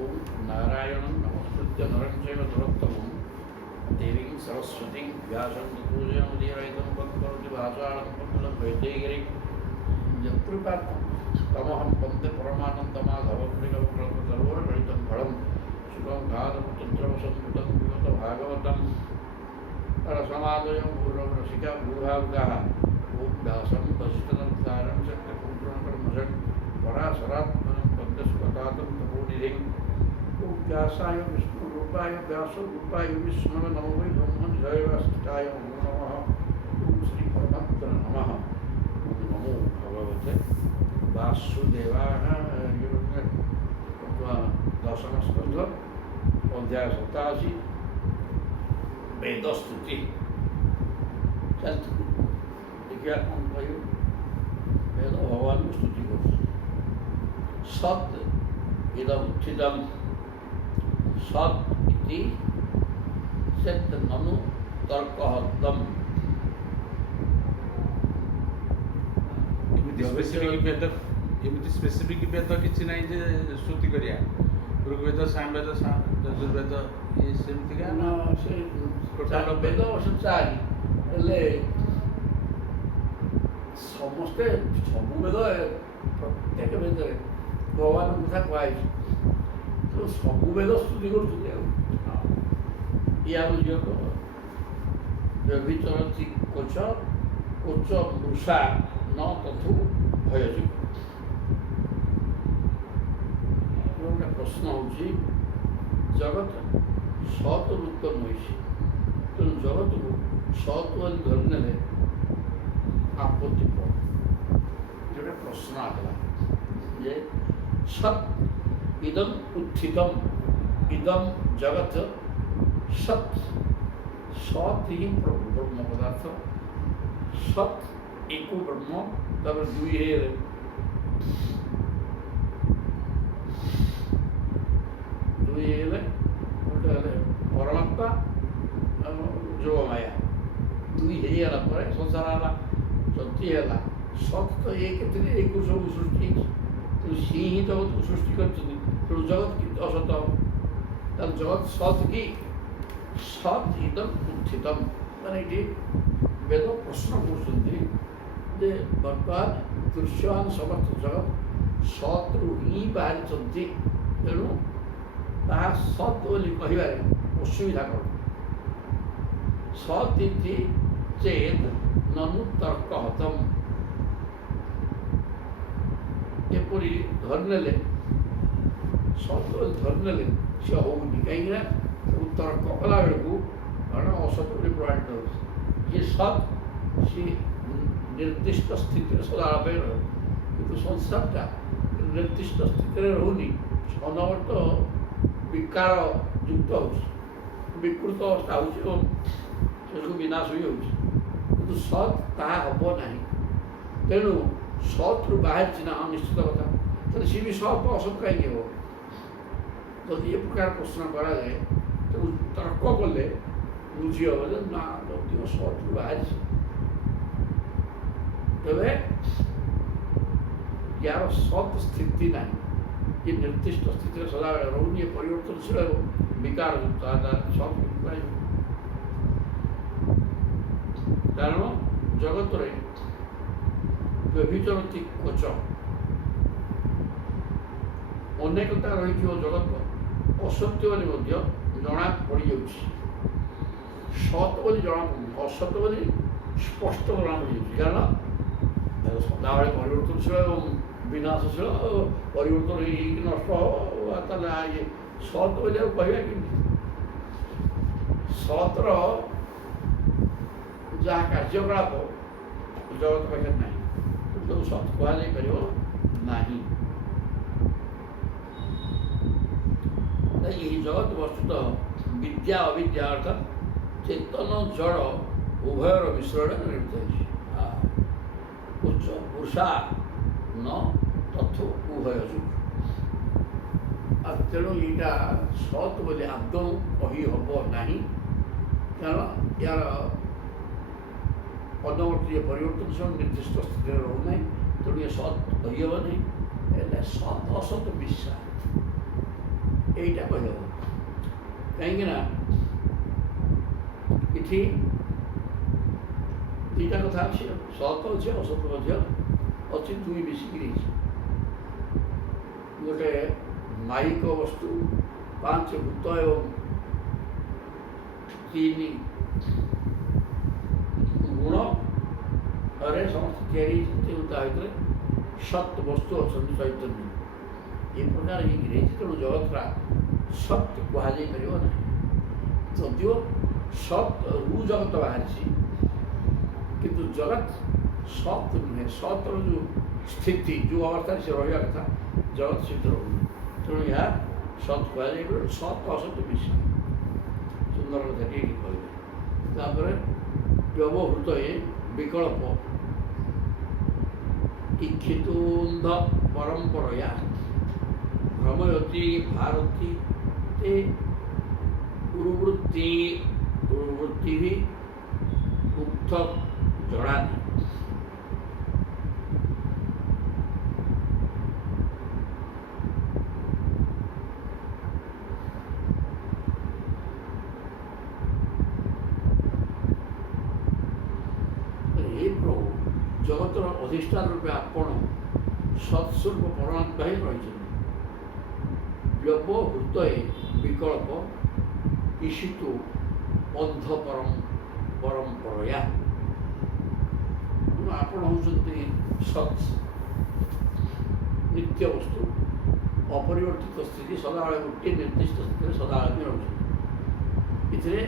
ओम नारायणं नमस्कृत्य नरं चैव नरोत्तमं देवीं सरस्वतीं व्यासं पूजयमुदीरयितं वक्करोति भाषाणं पङ्कजं वैदेगिरिं यत्कृपार्थं तमहं वन्दे परमानन्दमाधवप्रियकल्पतरोर्गलितं फलं सुखं घातपुत्रवसंस्कृतं विगतभागवतं रसमादयं पूर्वरसिका भूभावुकाः ॐ व्यासं वसिष्ठनन्तारं शक्तिपूर्णकर्मषट् पराशरात्मनं पद्मस्वतातं तपोनिधिं ॐ व्यासाय विष्णुरूपाय व्यासरूपाय विष्णवे नमो वै ब्रह्मनिधये नमो नमः ॐ श्रीपरमात्मने नमः ॐ नमो भगवते वासुदेवाय दशमस्कन्ध अध्याय 87 वेदस्तुति चलती देखिए कौन कहू वेद भगवान को स्तुति कर सत इदम उत्थितम सत इति सत्य ननु तर्कहत्तम एमती स्पेसिफिक वेद किसी ना जे स्तुति करिया ऋग्वेद सामवेद यजुर्वेद ये सेमती का से वेद सब चारि हेले समस्ते सबु वेद प्रत्येक वेद भगवान कथा कहु तो सबु वेद स्तुति कर व्यभिचरती कोच कोच मृषा न तथु भयजु गोटे प्रश्न होची जगत सत उत्पन्न होती तेणु जगत को सत धरने आपत्ति पड़े गोटे प्रश्न आसला जे सत इदम उत्थितम इदम जगत सत सत ही ब्रह्म पदार्थ सत एक ब्रह्म तब दुई गोटे परमात्मा जोगमाया दुई पर संसार है जति है सत तो एक एक सब सृष्टि तो सी ही जगत को सृष्टि कर जगत की असत तर जगत सत की सत इदम उत्थितम माने वेद प्रश्न पूछते बर्तमान दृश्यमान समस्त जगत सत्रु ही बाहरी तेणु ता सत बोली कहिबारे असुविधा कौन सत इति चेत ननु तर्कहतम एपरी धरने सत धरने से होनी कहीं तर्क कला बेलू कारण असत प्रमाणित हो सत सी निर्दिष्ट स्थिति सदाबे कि संसारटा निर्दिष्ट स्थिति रोनी अनवर्त विकार युक्त हो विकृत अवस्था हो विनाश हो सत ता हम ना तेणु सत्रु बाहर ना निश्चित कथा तेज सी भी सत असत कहीं हो जदि ये प्रकार प्रश्न कराए तो तर्क कले बुझी हम ना जदि सत्रु बाहर तेरे यार सत स्थिति ना ये निर्दिष्ट स्थिति सदा रोनी परिवर्तनशील विकार सब कारण जगत व्यभिचरती कोच अनेकता रही जगत असत्य जना पड़ जा सत बोली जना पड़ असत बोली स्पष्ट जना पड़ कारण सदाबे परिवर्तनशील विनाशशील परिवर्तन नष्ट ये सत बोली कह सतर जहाँ कार्यकलाप जगत पाखे ना तो सत कहपर ना यही जगत वस्तुतः विद्या अविद्या अर्थात चेतन जड़ उभयर मिश्रण निर्मित उच्च पुरुषा न तथो उभयजु तेणु यहाँ सत बोले आदौ कही हम ना कारण यार अनवर्ती परिवर्तनशील निर्दिष्ट स्थिति रोना तेणु ये सत कही हम नहीं सत असत मिश्रा କାହିଁକି ନା ଏଠି ଦୁଇଟା କଥା ଅଛି, ସତ ଅଛି ଅସତ ମଧ୍ୟ ଅଛି, ଦୁଇ ମିଶିକିରି ଗୋଟେ ମାଇକ ବସ୍ତୁ, ପାଞ୍ଚ ଭୂତ ଏବଂ ତିନି ଗୁଣରେ ସମସ୍ତେ ତିଆରି ହେଇଛନ୍ତି ତେଣୁ ତା ଭିତରେ ସତ୍ ବସ୍ତୁ ଅଛନ୍ତି ଚୈତନ୍ୟ ଏ ପ୍ରକାର ହେଇକି ରହିଛି। ତେଣୁ ଜଗତଟା ସତ୍ କୁହାଯାଇପାରିବ ନାହିଁ। ଯଦିଓ ସତ୍ରୁ ଜଗତ ବାହାରିଛି କିନ୍ତୁ ଜଗତ ସତ୍ ନୁହେଁ। ସତ୍ର ଯେଉଁ ସ୍ଥିତି, ଯେଉଁ ଅବସ୍ଥାରେ ସେ ରହିବା କଥା ଜଗତ ସେଠି ରହୁନି। ତେଣୁ ଏହା ସତ୍ କୁହାଯାଇପାରିବ। ସତ୍ ଅସତ୍ ମିଶି ସୁନ୍ଦର କଥାଟି ଏଠି କହିଲେ। ତାପରେ ବ୍ୟବହୃତ ବିକଳ୍ପ ଇକ୍ଷିତୋନ୍ଧ ପରମ୍ପରୟା ଭ୍ରମୟତି ଭାରତୀ ते उर्वृत्ति भी उक्त जड़ानी। जगतर अधिष्ठान रूपे आपण सत्स्वरूप परमात्मा ही रही व्यवहृत विकल्प ईशितु अंध परंपरया आपण होती सत् नित्य वस्तु अपरिवर्तित स्थिति सदाबले गोटे निर्दिष्ट स्थिति सदाबले रही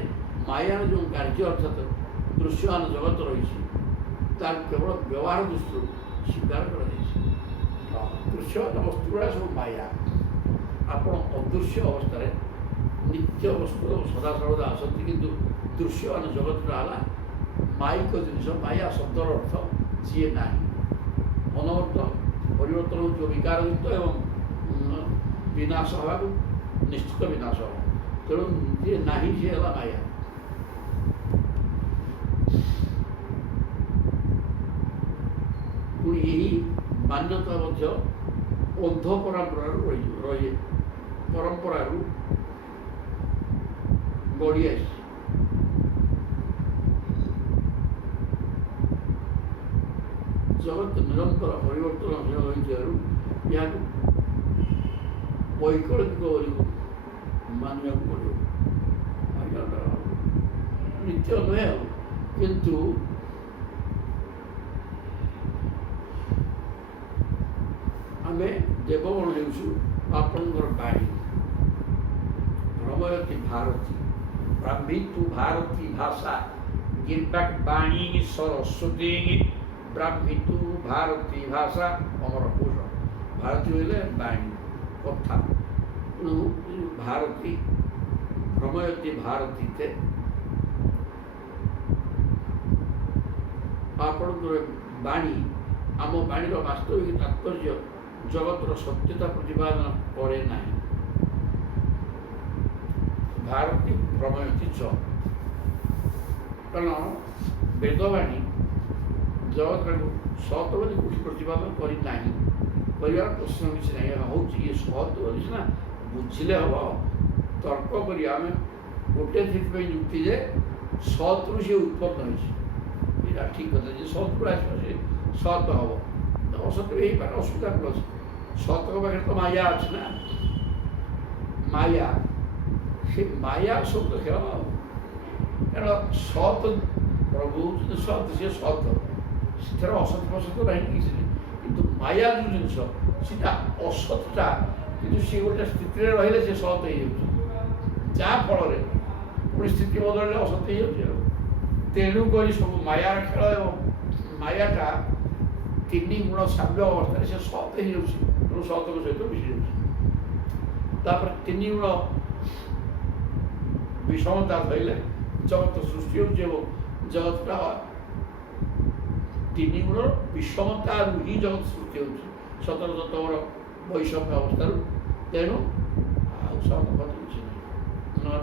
माया जो कार्य अर्थात दृश्यमान जगत रही केवल व्यवहार दृष्टि स्वीकार कर दृश्यमान वस्तु गुड़ा सब माया। आपण अदृश्य अवस्था नित्य वस्तु सदा सर्वदा आसती कि दृश्यमान जगतटा है माइक जिन माया शब्दर अर्थ जी ना अनवर्त परिवर्तन हो विकारयुक्त एवं विनाश हवा निश्चित विनाश हो तेणु जी ना सी है माया। पुणी यही मान्यता अंध परंपरा रही परंपरा गढ़ी आस जगत निरंतर परिवर्तनशील होता वैकल्पिक मानवा पड़ो नित्य नुहे किंतु आमे देवगण हो आपणकर बाणी भ्रमयती भारती ब्राह्मीतु भारती भाषा गिरबाक बाणी सरस्वती ब्राह्मीतु भारती भाषा अमर पुष भारती बोले बाणी कथा भारती भ्रमयती भारती थे आपणकर बाणी आम बाणीर वास्तविक तात्पर्य जगतर सत्यता प्रतिपादन करे नहीं। भारती भ्रमयती च कारण वेदवाणी जगत सत बोली कुछ प्रतिपादन करना कर प्रश्न किसी ना हूँ ये सत बोली सीना बुझे हम तर्क कर गोटे युक्ति जे सत्रु सी उत्पन्न होता ठीक कथा जी सत्रु आस सत हम असत भी पारे असुविधा कौन सत पाखे तो माया अच्छे ना माया से माया शब्द खेल कारण सत प्रभु सत सी सत से असत फसत ना किसी कि माया जो जिनस सीटा असतटा कि सी गोटे स्थिति रही से सत हो जहाँफल पुणी स्थिति बदल असत हो तेणुक सब माया खेल एवं मायाटा तीन गुण साम्य अवस्था से सत हो सत सहित मिसी जापर तीन गुण विषमता थैले जगत सृष्टि हो जगतटा तीन गुण विषमता ही जगत सृष्टि हो सतर सतवर वैषम्य अवस्था तेणु सत पद किसी ना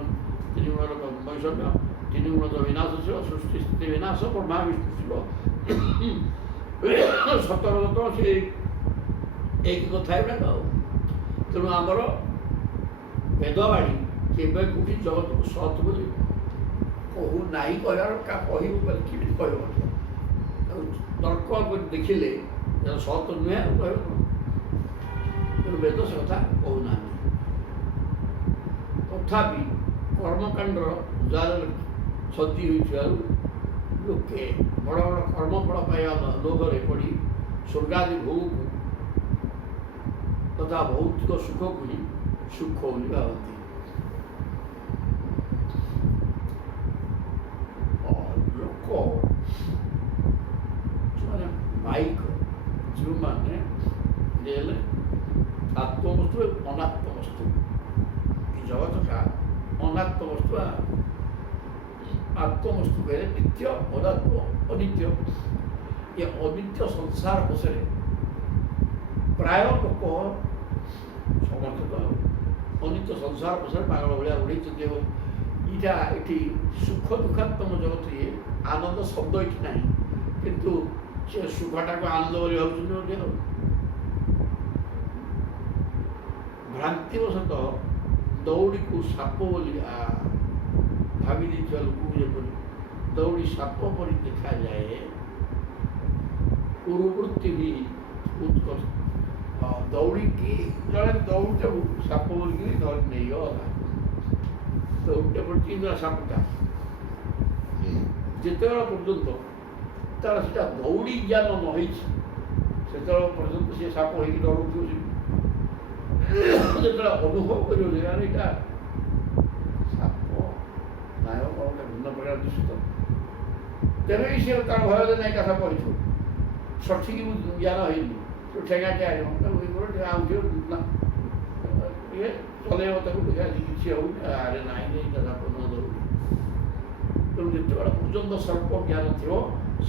तीन गुण वैषम्य तीन गुण तो विनाश हो सृष्टि स्थिति विनाश ब्रह्मा विष्णु शिव सतर तो से एक कथा गुड़ाक तेणु आमर वेदवाणी କେବେ କୋଉଠି ଜଗତକୁ ସତ୍ ବୋଲି କହୁ ନାହିଁ କହିବାର କହିବୁ ବୋଲି କେମିତି କହିବ ମଧ୍ୟ ଆଉ ତର୍କ କରି ଦେଖିଲେ ସତ୍ ନୁହେଁ ଆଉ କହିବ କ'ଣ? ତେଣୁ ବେଦ ସେ କଥା କହୁନାହାନ୍ତି। ତଥାପି କର୍ମକାଣ୍ଡର ଯାହାର କ୍ଷତି ହୋଇଥିବାରୁ ଲୋକେ ବଡ଼ ବଡ଼ କର୍ମଫଳ ପାଇବା ଲୋଭରେ ପଡ଼ି ସ୍ୱର୍ଗାଦି ଭୋଗକୁ ତଥା ଭୌତିକ ସୁଖକୁ ହିଁ ସୁଖ ବୋଲି ଭାବନ୍ତି। ଲୋକ ସେମାନେ ମାଇକ ଯେଉଁମାନେ ହେଲେ ଆତ୍ମବସ୍ତୁ ଅନାତ୍ମ ବସ୍ତୁ ଏ ଜଗତଟା ଅନାତ୍ମ ବସ୍ତୁ ଆତ୍ମବସ୍ତୁ କହିଲେ ନିତ୍ୟ ଅନାତ୍ମ ଅନିତ୍ୟ ଏ ଅନିତ୍ୟ ସଂସାର ପଛରେ ପ୍ରାୟ ଲୋକ ସମସ୍ତେ ତ ଅନିତ୍ୟ ସଂସାର ପଛରେ ପାଗଳ ଭଳିଆ ଉଡ଼େଇଛନ୍ତି ଏବଂ ଏଇଟା ଏଠି ସୁଖ ଦୁଃଖାତ୍ମକ ଜଗତରେ ଆନନ୍ଦ ଶବ୍ଦ ଏଠି ନାହିଁ କିନ୍ତୁ ସେ ସୁଖଟାକୁ ଆନନ୍ଦ ବୋଲି ଭାବୁଛନ୍ତି ମଧ୍ୟ ଆଉ ଭ୍ରାନ୍ତିବଶତଃ ଦଉଡ଼ିକୁ ସାପ ବୋଲି ଭାବି ଦେଇଥିବା ଲୋକକୁ ଯେପରି ଦଉଡ଼ି ସାପ ପରି ଦେଖାଯାଏ ପୂର୍ବବୃତ୍ତି ବି ଉତ୍କର୍ଷ ଦଉଡ଼ିକି ଜଣେ ଦଉଡ଼ିଟାକୁ ସାପ ବୋଲିକି ଧରି ନେଇଗଲା ଦଉଡ଼ିଟା ପଡ଼ିଛି ସାପଟା ଯେତେବେଳେ ପର୍ଯ୍ୟନ୍ତ ତାର ସେଟା ଦଉଡ଼ି ଜ୍ଞାନ ନ ହେଇଛି ସେତେବେଳେ ପର୍ଯ୍ୟନ୍ତ ସେ ସାପ ହେଇକି ଡରୁଥିବ ଯେତେବେଳେ ଅନୁଭବ କରିବ ଯେ ଏଇଟା ସାପ ନାଇଁ କ'ଣ ଗୋଟେ ଭିନ୍ନ ପ୍ରକାର ଦୂଷିତ ତେବେ ବି ସେ ତାର ଭୟ ଯେ ନାଇଁ ସାପ ହେଇଥିବ ସଠିକ୍ ଜ୍ଞାନ ହେଇନି ଠେଙ୍ଗାଟେ ଆଣିବ ଆଉଥିବ ଇଏ ଚଲେଇବ ତାକୁ କିଛି ହଉନି ଆରେ ନାଇଁ ଏଇଟା ସାପ ନ ଦଉଡ଼ି ତେଣୁ ଯେତେବେଳେ ପର୍ଯ୍ୟନ୍ତ ସର୍ପ ଜ୍ଞାନ ଥିବ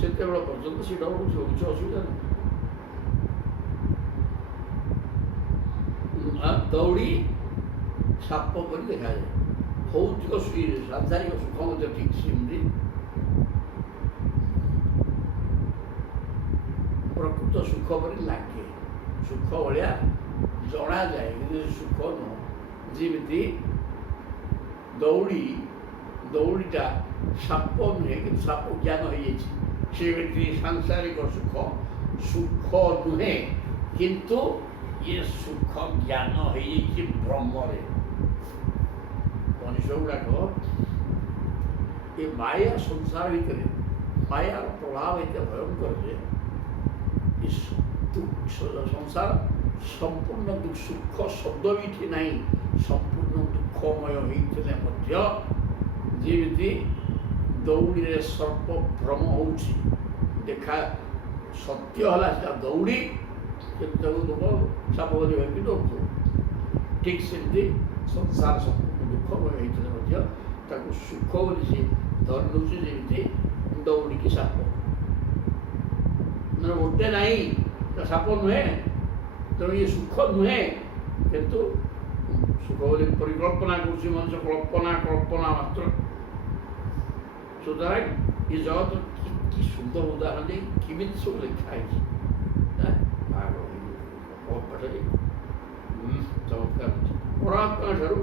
ସେତେବେଳେ ପର୍ଯ୍ୟନ୍ତ ସେ ଡରୁଥିବ କିଛି ଅସୁବିଧା ନାହିଁ। ଦଉଡ଼ି ସାପ ପରି ଦେଖାଯାଏ ଭୌତିକ ସାଂସାରିକ ସୁଖ ମଧ୍ୟ ଠିକ୍ ସେମିତି ପ୍ରକୃତ ସୁଖ ପରି ଲାଗେ ସୁଖ ଭଳିଆ ଜଣାଯାଏ କିନ୍ତୁ ସୁଖ ନୁହଁ ଯେମିତି ଦଉଡ଼ିଟା ସାପ ନୁହେଁ କିନ୍ତୁ ସାପ ଜ୍ଞାନ ହେଇଯାଇଛି ସେମିତି ସାଂସାରିକ ସୁଖ ନୁହେଁ କିନ୍ତୁ ଇଏ ସୁଖ ଜ୍ଞାନ ହେଇଯାଇଛି ଭ୍ରମରେ ମଣିଷ ଗୁଡ଼ାକ ଏ ମାୟା ସଂସାର ଭିତରେ ମାୟାର ପ୍ରଭାବ ଏତେ ଭୟଙ୍କର ଯେ ସଂସାର ସମ୍ପୂର୍ଣ୍ଣ ସୁଖ ଶବ୍ଦ ବି ଏଠି ନାହିଁ ସମ୍ପୂର୍ଣ୍ଣ ଦୁଃଖମୟ ହେଇଥିଲେ ମଧ୍ୟ ଯେମିତି ଦଉଡ଼ିରେ ସର୍ପ ଭ୍ରମ ହେଉଛି ଦେଖା ସତ୍ୟ ହେଲା ସେଟା ଦଉଡ଼ି ତାକୁ ଲୋକ ସାପ ବୋଲି ଭାବିକି ଡରୁଥିବ ଠିକ୍ ସେମିତି ସଂସାର ସମ୍ପୂର୍ଣ୍ଣ ଦୁଃଖମୟ ହେଇଥିଲେ ମଧ୍ୟ ତାକୁ ସୁଖ ବୋଲି ସେ ଧରି ଦେଉଛି ଯେମିତି ଦଉଡ଼ିକି ସାପ ମାନେ ଗୋଟେ ନାହିଁ ସାପ ନୁହେଁ ତେଣୁ ଇଏ ସୁଖ ନୁହେଁ କିନ୍ତୁ ସୁଖ ବୋଲି ପରିକଳ୍ପନା କରୁଛି ମଣିଷ କଳ୍ପନା ମାତ୍ର ସୁତରାଂ ଏ ଜଗତ କି ସୁନ୍ଦର ଉଦାହରଣ ଦେଇ କେମିତି ସବୁ ଲେଖା ହେଇଛି ପାଠରେ ଚମତ୍କାର ପରମାତ୍ମା ଠାରୁ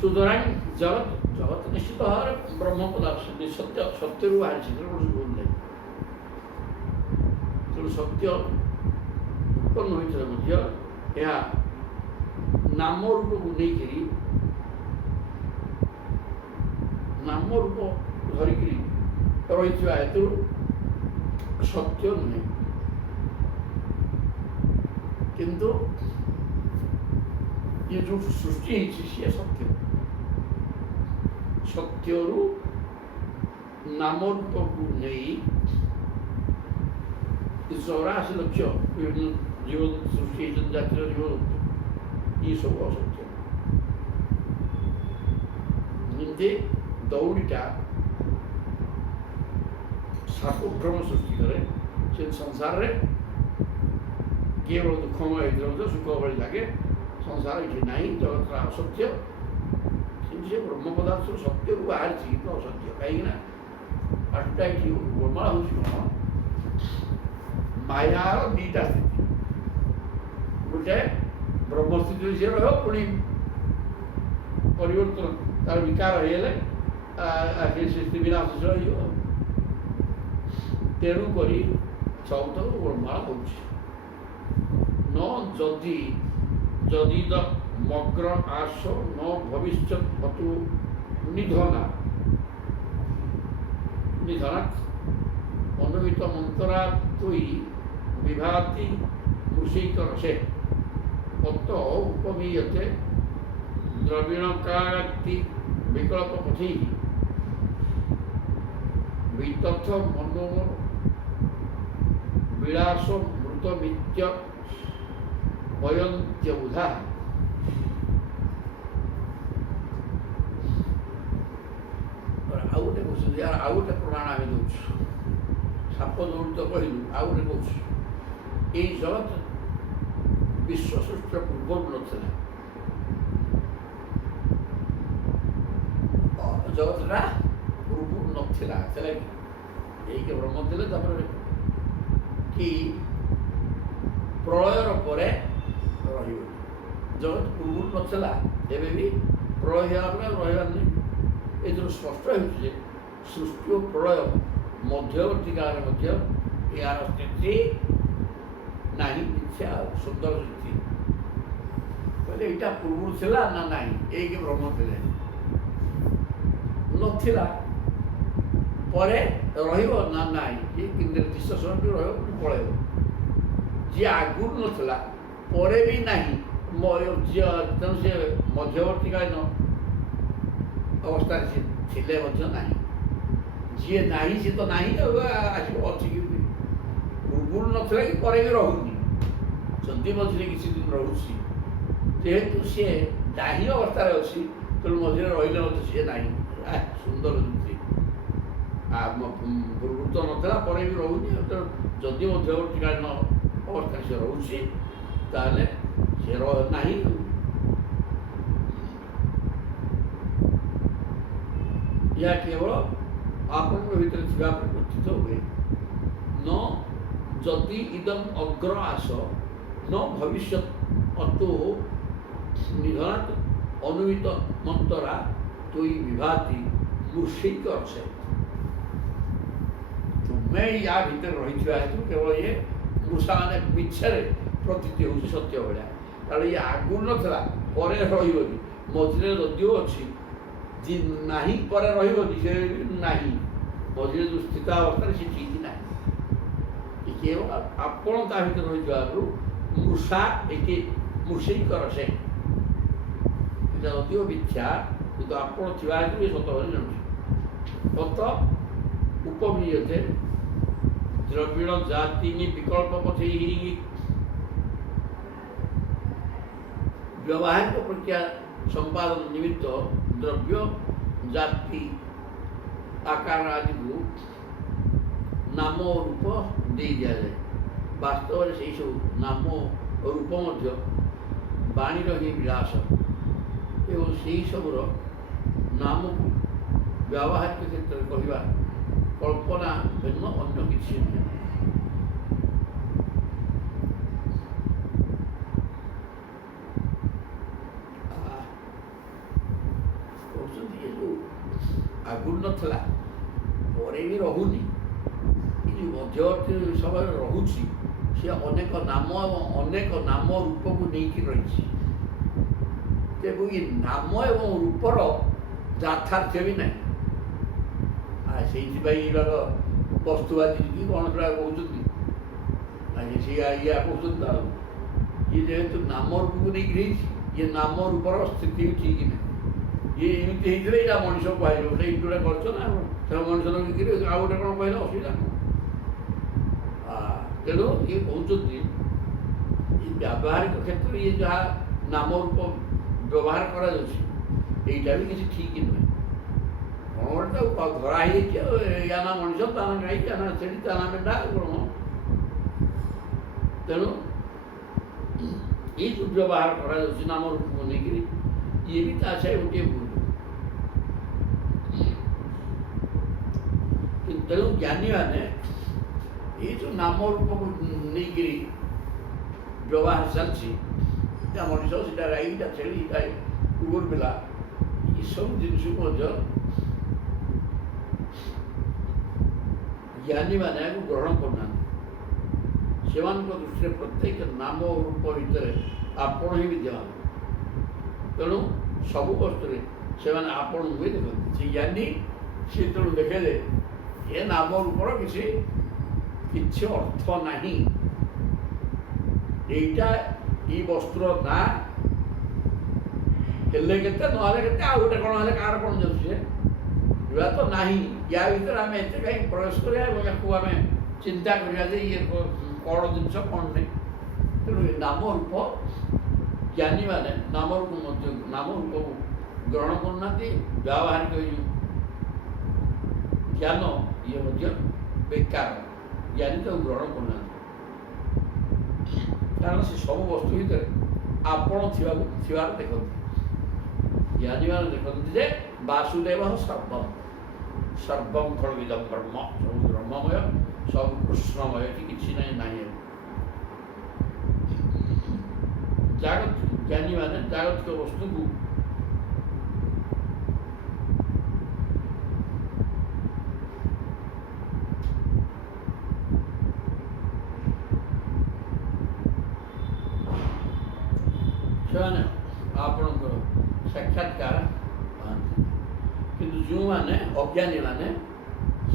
ସୁତରାଂ ଜଗତ ନିଶ୍ଚିତ ଭାବରେ ବ୍ରହ୍ମ ପଦାର୍ଥ ସତ୍ୟରୁ ବାହାରିଛି ଭୁଲ ନାହିଁ ତେଣୁ ସତ୍ୟ ଉତ୍ପନ୍ନ ହୋଇଥିଲେ ମଧ୍ୟ ଏହା ନାମ ରୂପକୁ ନେଇକରି ନାମ ରୂପ ଧରିକିରି ରହିଥିବା ହେତୁ ସତ୍ୟ ନୁହେଁ କିନ୍ତୁ ये जो सृष्टि ହେଇଛି ସିଏ ସତ୍ୟରୁ ନାମ ରୂପକୁ ନେଇ 84 ଲକ୍ଷ ବିଭିନ୍ନ ଜୀବ ସୃଷ୍ଟି ହେଇଛନ୍ତି ଜାତିର ଜୀବ ଇଏ ସବୁ ଅସତ୍ୟ ଯେମିତି ଦଉଡ଼ିଟା ସାପଭ୍ରମ ସୃଷ୍ଟି କରେ ସେ ସଂସାରରେ କେବଳ ଦୁଃଖମୟ ହେଇଥିଲେ ମଧ୍ୟ ସୁଖ ଭଳି ଲାଗେ ସଂସାର ଏଠି ନାହିଁ ଜଗତର ଅସତ୍ୟ କିନ୍ତୁ ସେ ବ୍ରହ୍ମ ପଦାର୍ଥରୁ ସତ୍ୟରୁ ବାହାରିଛି କିନ୍ତୁ ଅସତ୍ୟ କାହିଁକିନା ପାଠଟା ଏଠି ଗୋଳମାଳ ହେଉଛି କ'ଣ ମାୟାର ଦୁଇଟା ସ୍ଥିତି ଗୋଟେ ବ୍ରହ୍ମସ୍ଥିତିରେ ସିଏ ରହିବ ପୁଣି ପରିବର୍ତ୍ତନ ତାର ବିକାର ହେଇଗଲେ ସେ ସୃଷ୍ଟି ବିନାଶଶୀଳ ହେଇଯିବ। ତେଣୁ କରି ସବୁତକ ଗୋଳମାଳ ହେଉଛି। ନ ଯଦି ଯଦିଦ ମଗ୍ର ଆସ ନ ଭବିଷ୍ୟତ୍ ହତୁ নিধনাৎ অনুমিত মন্তরাত্মই বিভাতি মূষিকরসে অত উপমীয়তে দ্রবিণকারাক্তি বিকল্পপথি বিতথ মনো বিলাস মৃতমিত্য বয়ন্ত্যবুধা। ଆଉ ଗୋଟେ କହୁଛନ୍ତି ଯାହାର ଆଉ ଗୋଟେ ପ୍ରମାଣ ଆମେ ଦେଉଛୁ। ସାପ ଦୌଡ଼ି ତ କହିଲୁ, ଆଉ ଗୋଟେ କହୁଛୁ ଏଇ ଜଗତ ବିଶ୍ୱ ସୃଷ୍ଟିର ପୂର୍ବରୁ ନଥିଲା। ଜଗତଟା ପୂର୍ବରୁ ନଥିଲା ଥିଲା କି ଏଇକି ବ୍ରହ୍ମ ଥିଲେ। ତାପରେ କି ପ୍ରଳୟର ପରେ ରହିବ। ଜଗତ ପୂର୍ବରୁ ନଥିଲା, ଏବେ ବି ପ୍ରଳୟ ହେଲା ପରେ ରହିବାର ନାହିଁ। ଏଥିରୁ ସ୍ପଷ୍ଟ ହେଉଛି ଯେ ସୃଷ୍ଟି ଓ ପ୍ରଳୟ ମଧ୍ୟବର୍ତ୍ତୀ କାଳରେ ମଧ୍ୟ ଏହାର ସ୍ଥିତି ନାହିଁ। ଇଚ୍ଛା ସୁନ୍ଦର ସ୍ଥିତି କହିଲେ ଏଇଟା ପୂର୍ବରୁ ଥିଲା ନା ନାହିଁ, ଏଇକି ବ୍ରହ୍ମ ଥିଲେ ନଥିଲା, ପରେ ରହିବ ନା ନାହିଁ, କି ନିର୍ଦ୍ଦିଷ୍ଟ ସମୟ ରହିବ ପୁଣି ପଳେଇବ। ଯିଏ ଆଗରୁ ନଥିଲା ପରେ ବି ନାହିଁ, ତେଣୁ ସେ ମଧ୍ୟବର୍ତ୍ତୀକାଳୀନ ଅବସ୍ଥାରେ ସେ ଥିଲେ ମଧ୍ୟ ନାହିଁ। ଯିଏ ନାହିଁ ସେ ତ ନାହିଁ, ଆଉ ଆସିବ ଅଛି କି ପୂର୍ବରୁ ନଥିଲା କି ପରେ ବି ରହୁନି। ଯଦି ମଝିରେ କିଛି ଦିନ ରହୁଛି, ଯେହେତୁ ସିଏ ନାହିଁ ଅବସ୍ଥାରେ ଅଛି, ତେଣୁ ମଝିରେ ରହିଲେ ମଧ୍ୟ ସିଏ ନାହିଁ। ସୁନ୍ଦର ଯୁକ୍ତି। ପୂର୍ବରୁ ତ ନଥିଲା, ପରେ ବି ରହୁନି। ଯଦି ମଧ୍ୟବର୍ତ୍ତୀକାଳୀନ ଅବସ୍ଥାରେ ସେ ରହୁଛି, ତାହେଲେ ସେ ନାହିଁ। ଏହା କେବଳ ଆପଣଙ୍କ ଭିତରେ ଥିବା ପରିବର୍ତ୍ତିତ ହୁଏ। ନ ଯଦି ଇଦମ୍ ଅଗ୍ର ଆସ ନ ଭବିଷ୍ୟତ୍ ଅତୋ ନିଧନାତ୍ ଅନୁମିତ ମନ୍ତରା ତୁଇ ବିଭାତି ମୂଷିକ ରସେ। ତୁମେ ୟା ଭିତରେ ରହିଥିବା ହେତୁ କେବଳ ଇଏ ମୂଷା ମାନେ ମିଛରେ ପ୍ରତୀତି ହେଉଛି ସତ୍ୟ ଭଳିଆ। କାରଣ ଇଏ ଆଗରୁ ନଥିଲା, ପରେ ରହିବନି। ମଝିରେ ଯଦିଓ ଅଛି, ଯେ ନାହିଁ ପରେ ରହିବନି, ସେ ନାହିଁ। ମଝିରେ ଯେଉଁ ସ୍ଥିତ ଅବସ୍ଥାରେ ସେ ଠିକ୍ ନାହିଁ। କେବଳ ଆପଣ ତା ଭିତରେ ରହିଥିବାରୁ ମୂଷା ଏକେ ମୂଷିକର ସେ। ଏଇଟା ଯଦିଓ ମିଥ୍ୟା, କିନ୍ତୁ ଆପଣ ଥିବା ହେତୁ ଏ ସତ ବୋଲି ଜାଣୁଛି। ସତ ଉପମୀୟତେ ଦ୍ରବିଣ ଜାତିନି ବିକଳ୍ପ ପଥେଇ ବ୍ୟବହାରିକ ପ୍ରକ୍ରିୟା ସମ୍ପାଦନ ନିମିତ୍ତ ଦ୍ରବ୍ୟ ଜାତି ଆକାର ଆଦିକୁ ନାମ ଓ ରୂପ ଦେଇ ଦିଆଯାଏ। ବାସ୍ତବରେ ସେହିସବୁ ନାମ ଓ ରୂପ ମଧ୍ୟ ବାଣୀର ହିଁ ବିଳାସ ଏବଂ ସେହିସବୁର ନାମକୁ ବ୍ୟବହାରିକ କ୍ଷେତ୍ରରେ କହିବା କଳ୍ପନା ଭିନ୍ନ ଅନ୍ୟ କିଛି ନୁହେଁ। ଆଗରୁ ନଥିଲା, ପରେ ବି ରହୁନି, ଏ ଯେଉଁ ମଧ୍ୟବର୍ତ୍ତୀ ସମୟରେ ରହୁଛି, ସେ ଅନେକ ନାମ ଏବଂ ଅନେକ ନାମ ରୂପକୁ ନେଇକି ରହିଛି। ତେଣୁ ଏ ନାମ ଏବଂ ରୂପର ଯାଥାର୍ଥ୍ୟ ବି ନାହିଁ। ସେଇଥିପାଇଁ ଏଗୁଡ଼ାକ ବସ୍ତୁବାଦୀ କି କ'ଣ ସେଗୁଡ଼ା କହୁଛନ୍ତି, ଇଏ କହୁଛନ୍ତି। ଆଉ ଇଏ ଯେହେତୁ ନାମ ରୂପକୁ ନେଇକି ହେଇଛି, ଇଏ ନାମ ରୂପର ସ୍ଥିତି ବି ଠିକ୍ ନାହିଁ। ଇଏ ଏମିତି ହେଇଥିଲେ ଏଇଟା ମଣିଷ କୁହାଯିବ। ଗୋଟେ ଏଇଟା କରୁଛ ନା, ସେ ମଣିଷ ଲଗେଇକିରି ଆଉ ଗୋଟେ କ'ଣ କହିଲେ ଅସୁବିଧା କ'ଣ? ତେଣୁ ଇଏ କହୁଛନ୍ତି ଏ ବ୍ୟାବହାରିକ କ୍ଷେତ୍ରରେ ଇଏ ଯାହା ନାମ ରୂପ ବ୍ୟବହାର କରାଯାଉଛି, ଏଇଟା ବି କିଛି ଠିକ୍ ନୁହେଁ। କ'ଣ ଗୋଟେ ତାକୁ ଧରା ହେଇଯାଇଛି, ଆଉ ୟା ନା ମଣିଷ, ତା ନା ଗାଈ, ତା ନା ଛେଳି, ତା ନା ମେଣ୍ଢା, କ'ଣ? ତେଣୁ ଏଇ ଯେଉଁ ବ୍ୟବହାର କରାଯାଉଛି ନାମ ରୂପକୁ ନେଇକିରି, ଇଏ ବି ତା ସାଙ୍ଗେ ଗୋଟିଏ ଭୁଲ। ତେଣୁ ଜ୍ଞାନୀମାନେ ଏଇ ଯେଉଁ ନାମ ରୂପକୁ ନେଇକିରି ବ୍ୟବହାର ଚାଲିଛି, ଏଇଟା ମଣିଷ, ସେଇଟା ଗାଈ, ଏଇଟା ଛେଳି, ଏଇଟା କୁକୁର ପିଲା, ଏସବୁ ଜିନିଷକୁ ମଧ୍ୟ ଜ୍ଞାନୀମାନେ ଏହାକୁ ଗ୍ରହଣ କରୁନାହାନ୍ତି। ସେମାନଙ୍କ ଦୃଷ୍ଟିରେ ପ୍ରତ୍ୟେକ ନାମ ଓ ରୂପ ଭିତରେ ଆପଣ ହିଁ ବିଦ୍ୟମାନ। ତେଣୁ ସବୁ ବସ୍ତୁରେ ସେମାନେ ଆପଣଙ୍କୁ ହିଁ ଦେଖନ୍ତି। ସେ ଜ୍ଞାନୀ ସିଏ ତେଣୁ ଦେଖେ ଯେ ଏ ନାମ ରୂପର କିଛି ଅର୍ଥ ନାହିଁ, ଏଇଟା ଏଇ ବସ୍ତୁର ନାଁ ହେଲେ କେତେ ନହେଲେ କେତେ, ଆଉ ଗୋଟେ କ'ଣ ହେଲେ କାହାର କ'ଣ ଯାଉଛି, ଏଗୁଡ଼ା ତ ନାହିଁ। ୟା ଭିତରେ ଆମେ ଏତେ କାହିଁକି ପ୍ରବେଶ କରିବା ଏବଂ ୟାକୁ ଆମେ ଚିନ୍ତା କରିବା ଯେ ଇଏ କ'ଣ ଜିନିଷ କ'ଣ ନାହିଁ। ତେଣୁ ଏ ନାମ ରୂପ ଜ୍ଞାନୀମାନେ ନାମ ରୂପକୁ ଗ୍ରହଣ କରୁନାହାନ୍ତି। ବ୍ୟାବହାରିକ ଏଇ ଯେଉଁ ଜ୍ଞାନ ଇଏ ମଧ୍ୟ ବେକାର, ଜ୍ଞାନୀ ତାକୁ ଗ୍ରହଣ କରୁନାହାନ୍ତି। କାରଣ ସେ ସବୁ ବସ୍ତୁ ଭିତରେ ଆପଣ ଥିବାର ଦେଖନ୍ତି। ଜ୍ଞାନୀମାନେ ଦେଖନ୍ତି ଯେ ବାସୁଦେବ ସର୍ବଂ ଖଳ୍ବିଦଂ ବ୍ରହ୍ମ, ସବୁ ବ୍ରହ୍ମମୟ, ସବୁ କୃଷ୍ଣମୟ, ଏଠି କିଛି ନାହିଁ। ଜ୍ଞାନୀମାନେ ଜାଗତିକ ବସ୍ତୁକୁ ସେମାନେ ଆପଣଙ୍କର ସାକ୍ଷାତକାର ପାଆନ୍ତି। କିନ୍ତୁ ଯେଉଁମାନେ ଅଜ୍ଞାନୀମାନେ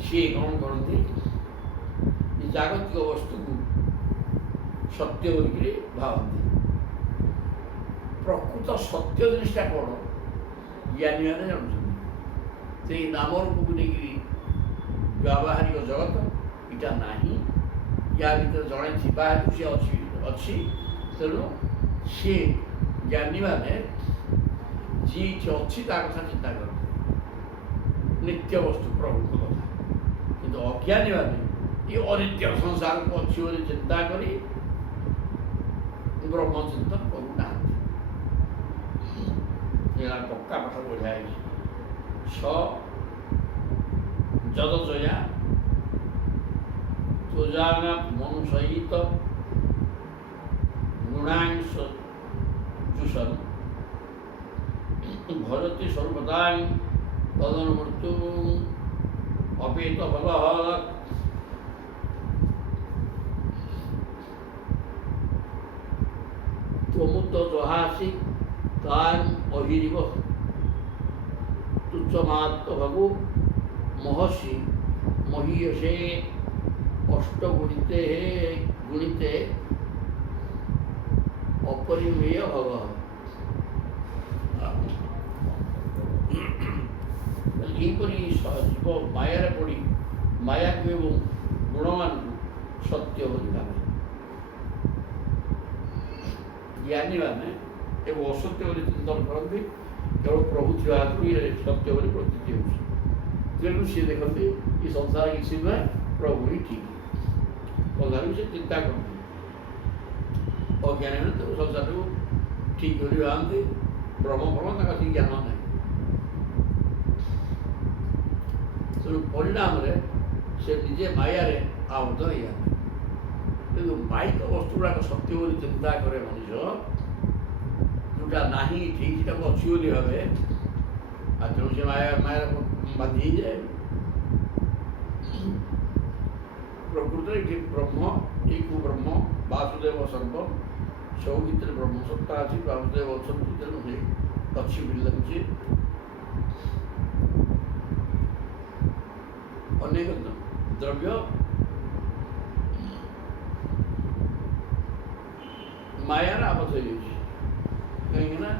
ସିଏ କ'ଣ କରନ୍ତି, ଏ ଜାଗତିକ ବସ୍ତୁକୁ ସତ୍ୟ ବୋଲିକିରି ଭାବନ୍ତି। ପ୍ରକୃତ ସତ୍ୟ ଜିନିଷଟା କ'ଣ ଜ୍ଞାନୀମାନେ ଜାଣୁଛନ୍ତି। ସେଇ ନାମ ରୂପକୁ ନେଇକିରି ବ୍ୟାବହାରିକ ଜଗତ ଏଇଟା ନାହିଁ, ୟା ଭିତରେ ଜଣେ ଥିବା ହେତୁ ସିଏ ଅଛି। ତେଣୁ ସିଏ ଜ୍ଞାନୀମାନେ ଯିଏ ଏଠି ଅଛି ତା କଥା ଚିନ୍ତା କରନ୍ତି, ନିତ୍ୟ ବସ୍ତୁ ପ୍ରଭୁଙ୍କ କଥା। କିନ୍ତୁ ଅଜ୍ଞାନୀମାନେ ଏ ଅନିତ୍ୟ ସଂସାରକୁ ଅଛି ବୋଲି ଚିନ୍ତା କରି ବ୍ରହ୍ମ ଚିନ୍ତନ କରୁନାହାନ୍ତି। ଏରା ପକ୍କା ପାଠ ବଢ଼ିଆ ହେଇଛି। ଯଦଜୟା ତ୍ୱଜାଙ୍ଗା ମନୁ ସହିତ ଗୁଣାଂଶ ଜୁଷନ୍ ଭଜତି ସର୍ବଦାଂ ତଦନ ମୃତ୍ୟୁ ଅପେତ ଭବ ତ୍ୱମୁତ ଜହାସି ତାଂ ଅହିରିବ ତୁଚ୍ଛମାତ୍ତ ଭଗୁ ମହର୍ଷି ମହୀୟସେ ଅଷ୍ଟଗୁଣିତେ ଅପରିମେୟ ଭବ। ଏହିପରି ଜୀବ ମାୟାରେ ପଡ଼ି ମାୟାକୁ ଏବଂ ଗୁଣମାନଙ୍କୁ ସତ୍ୟ ବୋଲି ଭାବେ। ଜ୍ଞାନୀମାନେ ଏବଂ ଅସତ୍ୟ ବୋଲି ଚିନ୍ତନ କରନ୍ତି। କେବଳ ପ୍ରଭୁ ଥିବା ହେତୁ ଇଏ ସତ୍ୟ ବୋଲି ପ୍ରତୀତି ହେଉଛି। ତେଣୁ ସିଏ ଦେଖନ୍ତି ଏ ସଂସାର କିଛି ନୁହେଁ, ପ୍ରଭୁ ହିଁ ଠିକ୍ କଥାକୁ ସେ ଚିନ୍ତା କରନ୍ତି। ଅଜ୍ଞାନୀମାନେ ତାକୁ ସଂସାରକୁ ଠିକ୍ କରି ଭାବନ୍ତି। ବ୍ରହ୍ମ ତାଙ୍କ ଠିକ୍ ଜ୍ଞାନ ନାହିଁ। ତେଣୁ ପରିଣାମରେ ସେ ନିଜେ ମାୟାରେ ଆବଦ୍ଧ ହେଇଯାନ୍ତି। କିନ୍ତୁ ମାଇକ ବସ୍ତୁ ଗୁଡ଼ାକ ସତ୍ୟ ବୋଲି ଚିନ୍ତା କରେ ମଣିଷ, ଯେଉଁଟା ନାହିଁ ଠିକ୍ ସେଟାକୁ ଅଛି ବୋଲି ଭାବେ, ଆଉ ତେଣୁ ସେ ମାୟାରେ ବାନ୍ଧି ହେଇଯାଏ। ପ୍ରକୃତରେ ଏଠି ବ୍ରହ୍ମ, ଏଇକୁ ବ୍ରହ୍ମ ବାସୁଦେବ ସର୍ବ, ସବୁ ଭିତରେ ବ୍ରହ୍ମ ସତ୍ତା ଅଛି, ବାସୁଦେବ ଅଛନ୍ତି। ତେଣୁ ସେ ଅଛି ବୋଲି ଲାଗୁଛି। ଅନେକ ଦ୍ରବ୍ୟ ମାୟାରେ ଆବଦ୍ଧ ହେଇଯାଉଛି। କାହିଁକି ନା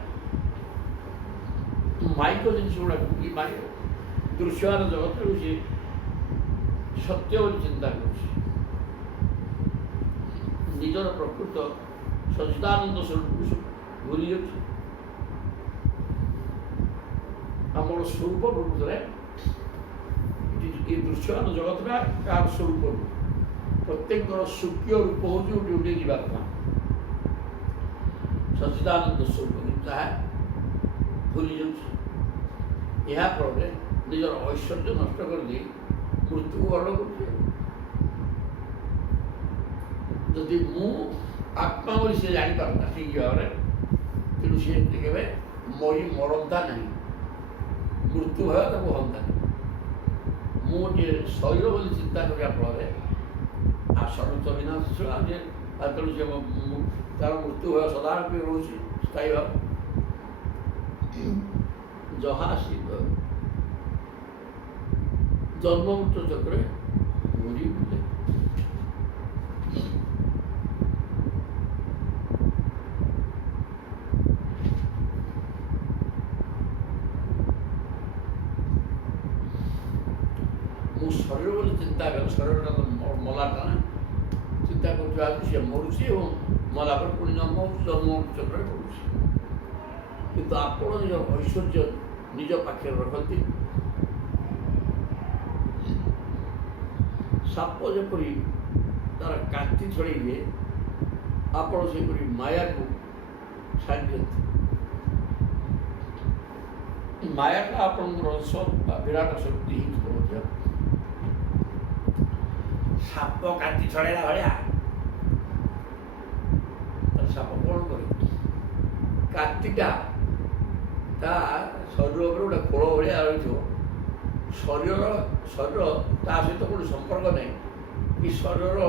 ମାଇକ ଜିନିଷ ଗୁଡ଼ାକୁ ଏ ଦୃଶ୍ୟମାନ ଜଗତରୁ ସେ ସତ୍ୟ ବୋଲି ଚିନ୍ତା କରୁଛି। ନିଜର ପ୍ରକୃତ ସଚ୍ଚିଦାନନ୍ଦ ସ୍ୱରୂପକୁ ଭୁଲି ଯାଉଛି। ଆମର ସ୍ୱରୂପ ପ୍ରକୃତରେ ଏ ଦୃଶ୍ୟମାନ ଜଗତଟା କାହାର ସ୍ୱରୂପ ନୁହେଁ। ପ୍ରତ୍ୟେକଙ୍କର ସୂକ୍ଷ୍ମ ରୂପ ହେଉଛି ଗୋଟେ ଗୋଟେ ଜୀବାତ୍ମା, ସଚ୍ଚିଦାନନ୍ଦ ସ୍ୱରୂପ, କିନ୍ତୁ ତାହା ଭୁଲି ଯାଉଛି। ଏହା ଫଳରେ ନିଜର ଐଶ୍ୱର୍ଯ୍ୟ ନଷ୍ଟ କରିଦେଇ ମୃତ୍ୟୁକୁ ବରଣ କରୁଛି। ଯଦି ମୁଁ ଆତ୍ମା ବୋଲି ସେ ଜାଣିପାରନ୍ତା ଠିକ୍ ଭାବରେ, ତେଣୁ ସିଏ କେବେ ମରନ୍ତା ନାହିଁ। ମୃତ୍ୟୁ ଭୟ ତାକୁ ହନ୍ତାନି। ମୁଁ ଗୋଟିଏ ଶରୀର ବୋଲି ଚିନ୍ତା କରିବା ଫଳରେ ଆସନ ତ ବିନାଶ ଯେ ତେଣୁ ସେ ତାର ମୃତ୍ୟୁ ଭୟ ସଦାବେଳେ ପାଇଁ ରହୁଛି ସ୍ଥାୟୀ ଭାବ। ଯାହା ଶିବ ଜନ୍ମ ମୃତ୍ୟୁ ଚକ୍ରରେ ଘୁରି ବୁଲେ। ମୁଁ ଶରୀର ବୋଲି ଚିନ୍ତା କରେ, ଶରୀରଟା ତ ମଲାଟା ନା, ଚିନ୍ତା କରୁଥିବା ସେ ମରୁଛି ଏବଂ ମଲା ପରେ ପୁଣି ଜନ୍ମ ହେଉଛି, ଜନ୍ମ ଚକ୍ରରେ ପଡ଼ୁଛି। କିନ୍ତୁ ଆପଣ ନିଜ ଐଶ୍ୱର୍ଯ୍ୟ ନିଜ ପାଖରେ ରଖନ୍ତି। ସାପ ଯେପରି ତାର କାତି ଛଡ଼େଇ ଦିଏ, ଆପଣ ସେପରି ମାୟାକୁ ଛାଡ଼ି ଦିଅନ୍ତି। ମାୟାଟା ଆପଣଙ୍କର ବା ବିରାଟ ଶକ୍ତି ହେଇଥିବ ମଧ୍ୟ। ସାପ କାତି ଛଡ଼େଇଲା ଭଳିଆ ସାପ କ'ଣ କରେ, କାତିଟା ତା ଶରୀର ଉପରେ ଗୋଟେ ଖୋଳ ଭଳିଆ ରହିଥିବ। ଶରୀର ତା ସହିତ ଗୋଟେ ସମ୍ପର୍କ ନାହିଁ କି ଶରୀର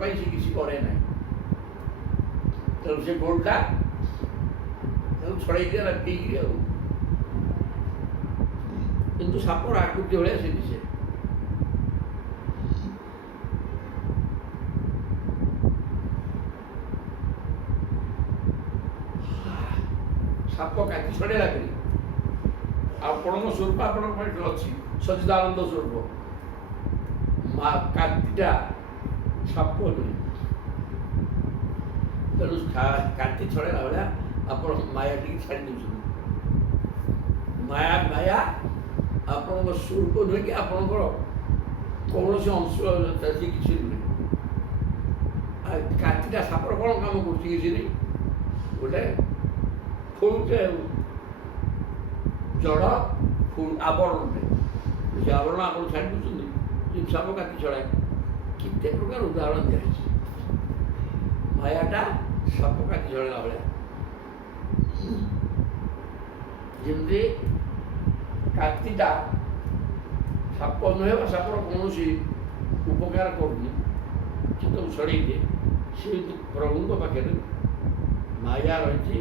ପାଇଁ ସେ କିଛି କରେ ନାହିଁ। ତେଣୁ ସେ ଗୋଡ଼ଟା ତାକୁ ଛଡ଼େଇ ଦିଏ ପିଇକିରି ଆଉ। କିନ୍ତୁ ସାପର ଆକୃତି ଭଳିଆ ସେ ଦିଶେ। ସାପ କାତି ଛଡ଼େଇଲା କରି ଆପଣଙ୍କ ସ୍ୱରୂପ ଆପଣଙ୍କ ପାଖରେ ଅଛି, ସଚିଦାନନ୍ଦ ସ୍ୱରୂପ। କାତିଟା ସାପ ନୁହେଁ। ତେଣୁ କାତି ଛଡ଼େଇଲା ଭଳିଆ ଆପଣ ମାୟା ଟିକେ ଛାଡ଼ି ଦେଉଛନ୍ତି। ମାୟା ଆପଣଙ୍କ ସ୍ୱରୂପ ନୁହେଁ କି ଆପଣଙ୍କର କୌଣସି ଅଂଶ କିଛି ନୁହେଁ। କାତିଟା ସାପର କ'ଣ କାମ କରୁଛି? କିଛି ନାହିଁ, ଗୋଟେ ଫୁଲଟେ ଜଡ଼ ଆବରଣଟେ, ସେ ଆବରଣ ଆପଣ ଛାଡ଼ି ଦେଉଛନ୍ତି। କିନ୍ତୁ ସାପ କାତି ଛଡ଼ାଏ। କେତେ ପ୍ରକାର ଉଦାହରଣ ଦିଆହେଇଛି। ମାୟାଟା ସାପ କାତି ଛଡ଼େଇଲା ଭଳିଆ। ଯେମିତି କାତିଟା ସାପ ନୁହେଁ ବା ସାପର କୌଣସି ଉପକାର କରୁନି, କିନ୍ତୁ ଛଡ଼େଇ ଦିଏ। ସେମିତି ପ୍ରଭୁଙ୍କ ପାଖରେ ମାୟା ରହିଛି।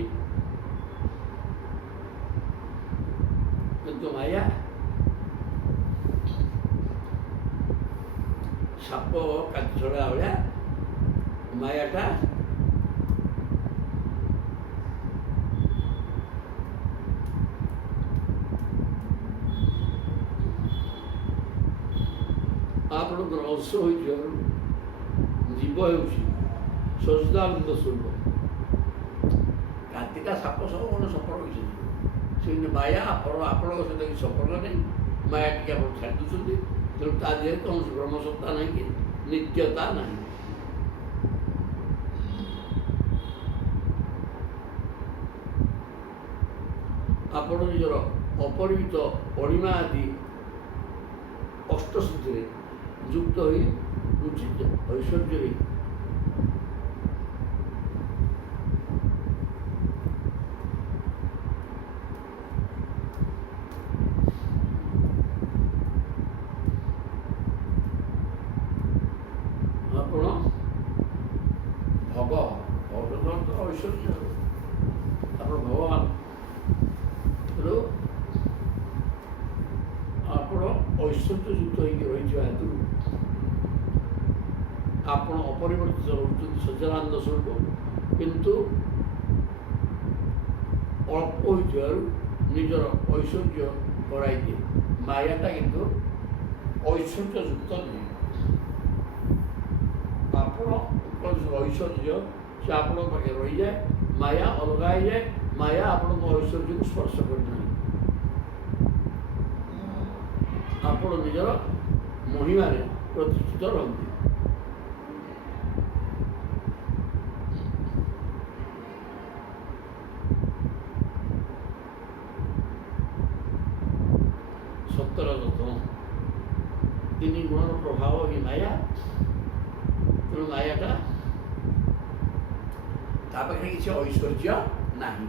କିନ୍ତୁ ମାୟା ସାପ କାତି ଛଡ଼େଇଲା ଭଳିଆ ମାୟାଟା ଆପଣଙ୍କର ଅଂଶ ହୋଇଥିବାରୁ ଜୀବ ହେଉଛି ସଚିଦାନନ୍ଦ ସ୍ୱରୂପ। କାତିଟା ସାପ ସହ କ'ଣ ସମ୍ପର୍କ କିଛି ନାହିଁ। ସେମିତି ମାୟା ଆପଣଙ୍କ ସହିତ କିଛି ସମ୍ପର୍କ ନାହିଁ। ମାୟା ଟିକେ ଆପଣ ଛାଡ଼ି ଦେଉଛନ୍ତି। ତେଣୁ ତା ଦେହରେ କୌଣସି ବ୍ରହ୍ମସତ୍ତା ନାହିଁ କି ନିତ୍ୟତା ନାହିଁ। ଆପଣ ନିଜର ଅପରିମିତ ଅଣିମା ଆଦି ଅଷ୍ଟସିଦ୍ଧିରେ ଯୁକ୍ତ ହୋଇ ଉଚିତ ଐଶ୍ୱର୍ଯ୍ୟରେ ଆପଣ ଐଶ୍ୱର୍ଯ୍ୟ ଆପଣ ଭଗବାନ ଆପଣ ଐଶ୍ୱର୍ଯ୍ୟଯୁକ୍ତ ହେଇକି ରହିଥିବା ହେତୁ ଆପଣ ଅପରିବର୍ତ୍ତିତ ରହୁଛନ୍ତି ସଚ୍ଚିଦାନନ୍ଦ ସ୍ୱରୂପ। କିନ୍ତୁ ଅଳ୍ପ ହୋଇଥିବାରୁ ନିଜର ଐଶ୍ୱର୍ଯ୍ୟ ହରାଇଦିଏ। ମାୟାଟା କିନ୍ତୁ ଐଶ୍ୱର୍ଯ୍ୟଯୁକ୍ତ ନୁହେଁ। ଆପଣଙ୍କ ଐଶ୍ୱର୍ଯ୍ୟ ସେ ଆପଣଙ୍କ ପାଖରେ ରହିଯାଏ, ମାୟା ଅଲଗା ହେଇଯାଏ। ମାୟା ଆପଣଙ୍କ ଐଶ୍ୱର୍ଯ୍ୟକୁ ସ୍ପର୍ଶ କରିଥାଏ। ଆପଣ ନିଜର ମହିମାରେ ପ୍ରତିଷ୍ଠିତ ରହନ୍ତି। ସତର ତତ୍ଵ ତିନି ଗୁଣର ପ୍ରଭାବ ହିଁ ମାୟା। ତେଣୁ ମାୟାଟା ତା ପାଖରେ କିଛି ଐଶ୍ୱର୍ଯ୍ୟ ନାହିଁ।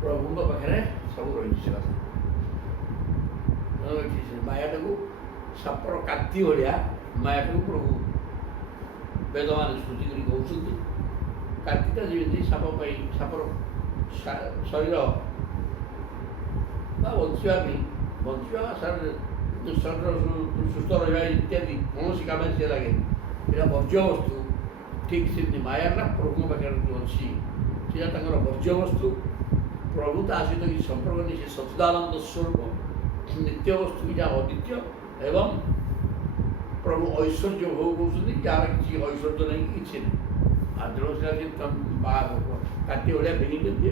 ପ୍ରଭୁଙ୍କ ପାଖରେ ସବୁ ରହିଛି। ଏଠି ସେ ମାୟାଟାକୁ ସାପର କାତି ଭଳିଆ ମାୟାଟାକୁ ପ୍ରଭୁ ବେଦମାନେ ସୃଷ୍ଟି କରି କହୁଛନ୍ତି। କାତିଟା ଯେମିତି ସାପ ପାଇଁ ସାପର ଶରୀର ବା ବଞ୍ଚିବା ଶରୀର ସୁସ୍ଥ ରହିବା ଇତ୍ୟାଦି କୌଣସି କାମରେ ସେ ଲାଗେନି, ଏଇଟା ବର୍ଜ୍ୟବସ୍ତୁ। ଠିକ୍ ସେମିତି ମାୟାଟା ପ୍ରଭୁଙ୍କ ପାଖରେ ଯେଉଁ ଅଛି ସେଇଟା ତାଙ୍କର ବର୍ଜ୍ୟବସ୍ତୁ। ପ୍ରଭୁ ତା ସହିତ କିଛି ସମ୍ପର୍କ ନେଇ, ସେ ସଚ୍ଚିଦାନନ୍ଦ ସ୍ୱରୂପ ନିତ୍ୟ ବସ୍ତୁ, ଯାହା ଅନିତ୍ୟ, ଏବଂ ପ୍ରଭୁ ଐଶ୍ୱର୍ଯ୍ୟ ଭୋଗ କରୁଛନ୍ତି, ଯାହାର କିଛି ଐଶ୍ୱର୍ଯ୍ୟ ନାହିଁ, କିଛି ନାହିଁ। ଆଉ ତେଣୁ ସେଟା କାଟି ଭଳିଆ ଭେଙ୍ଗି ଦିଅନ୍ତି,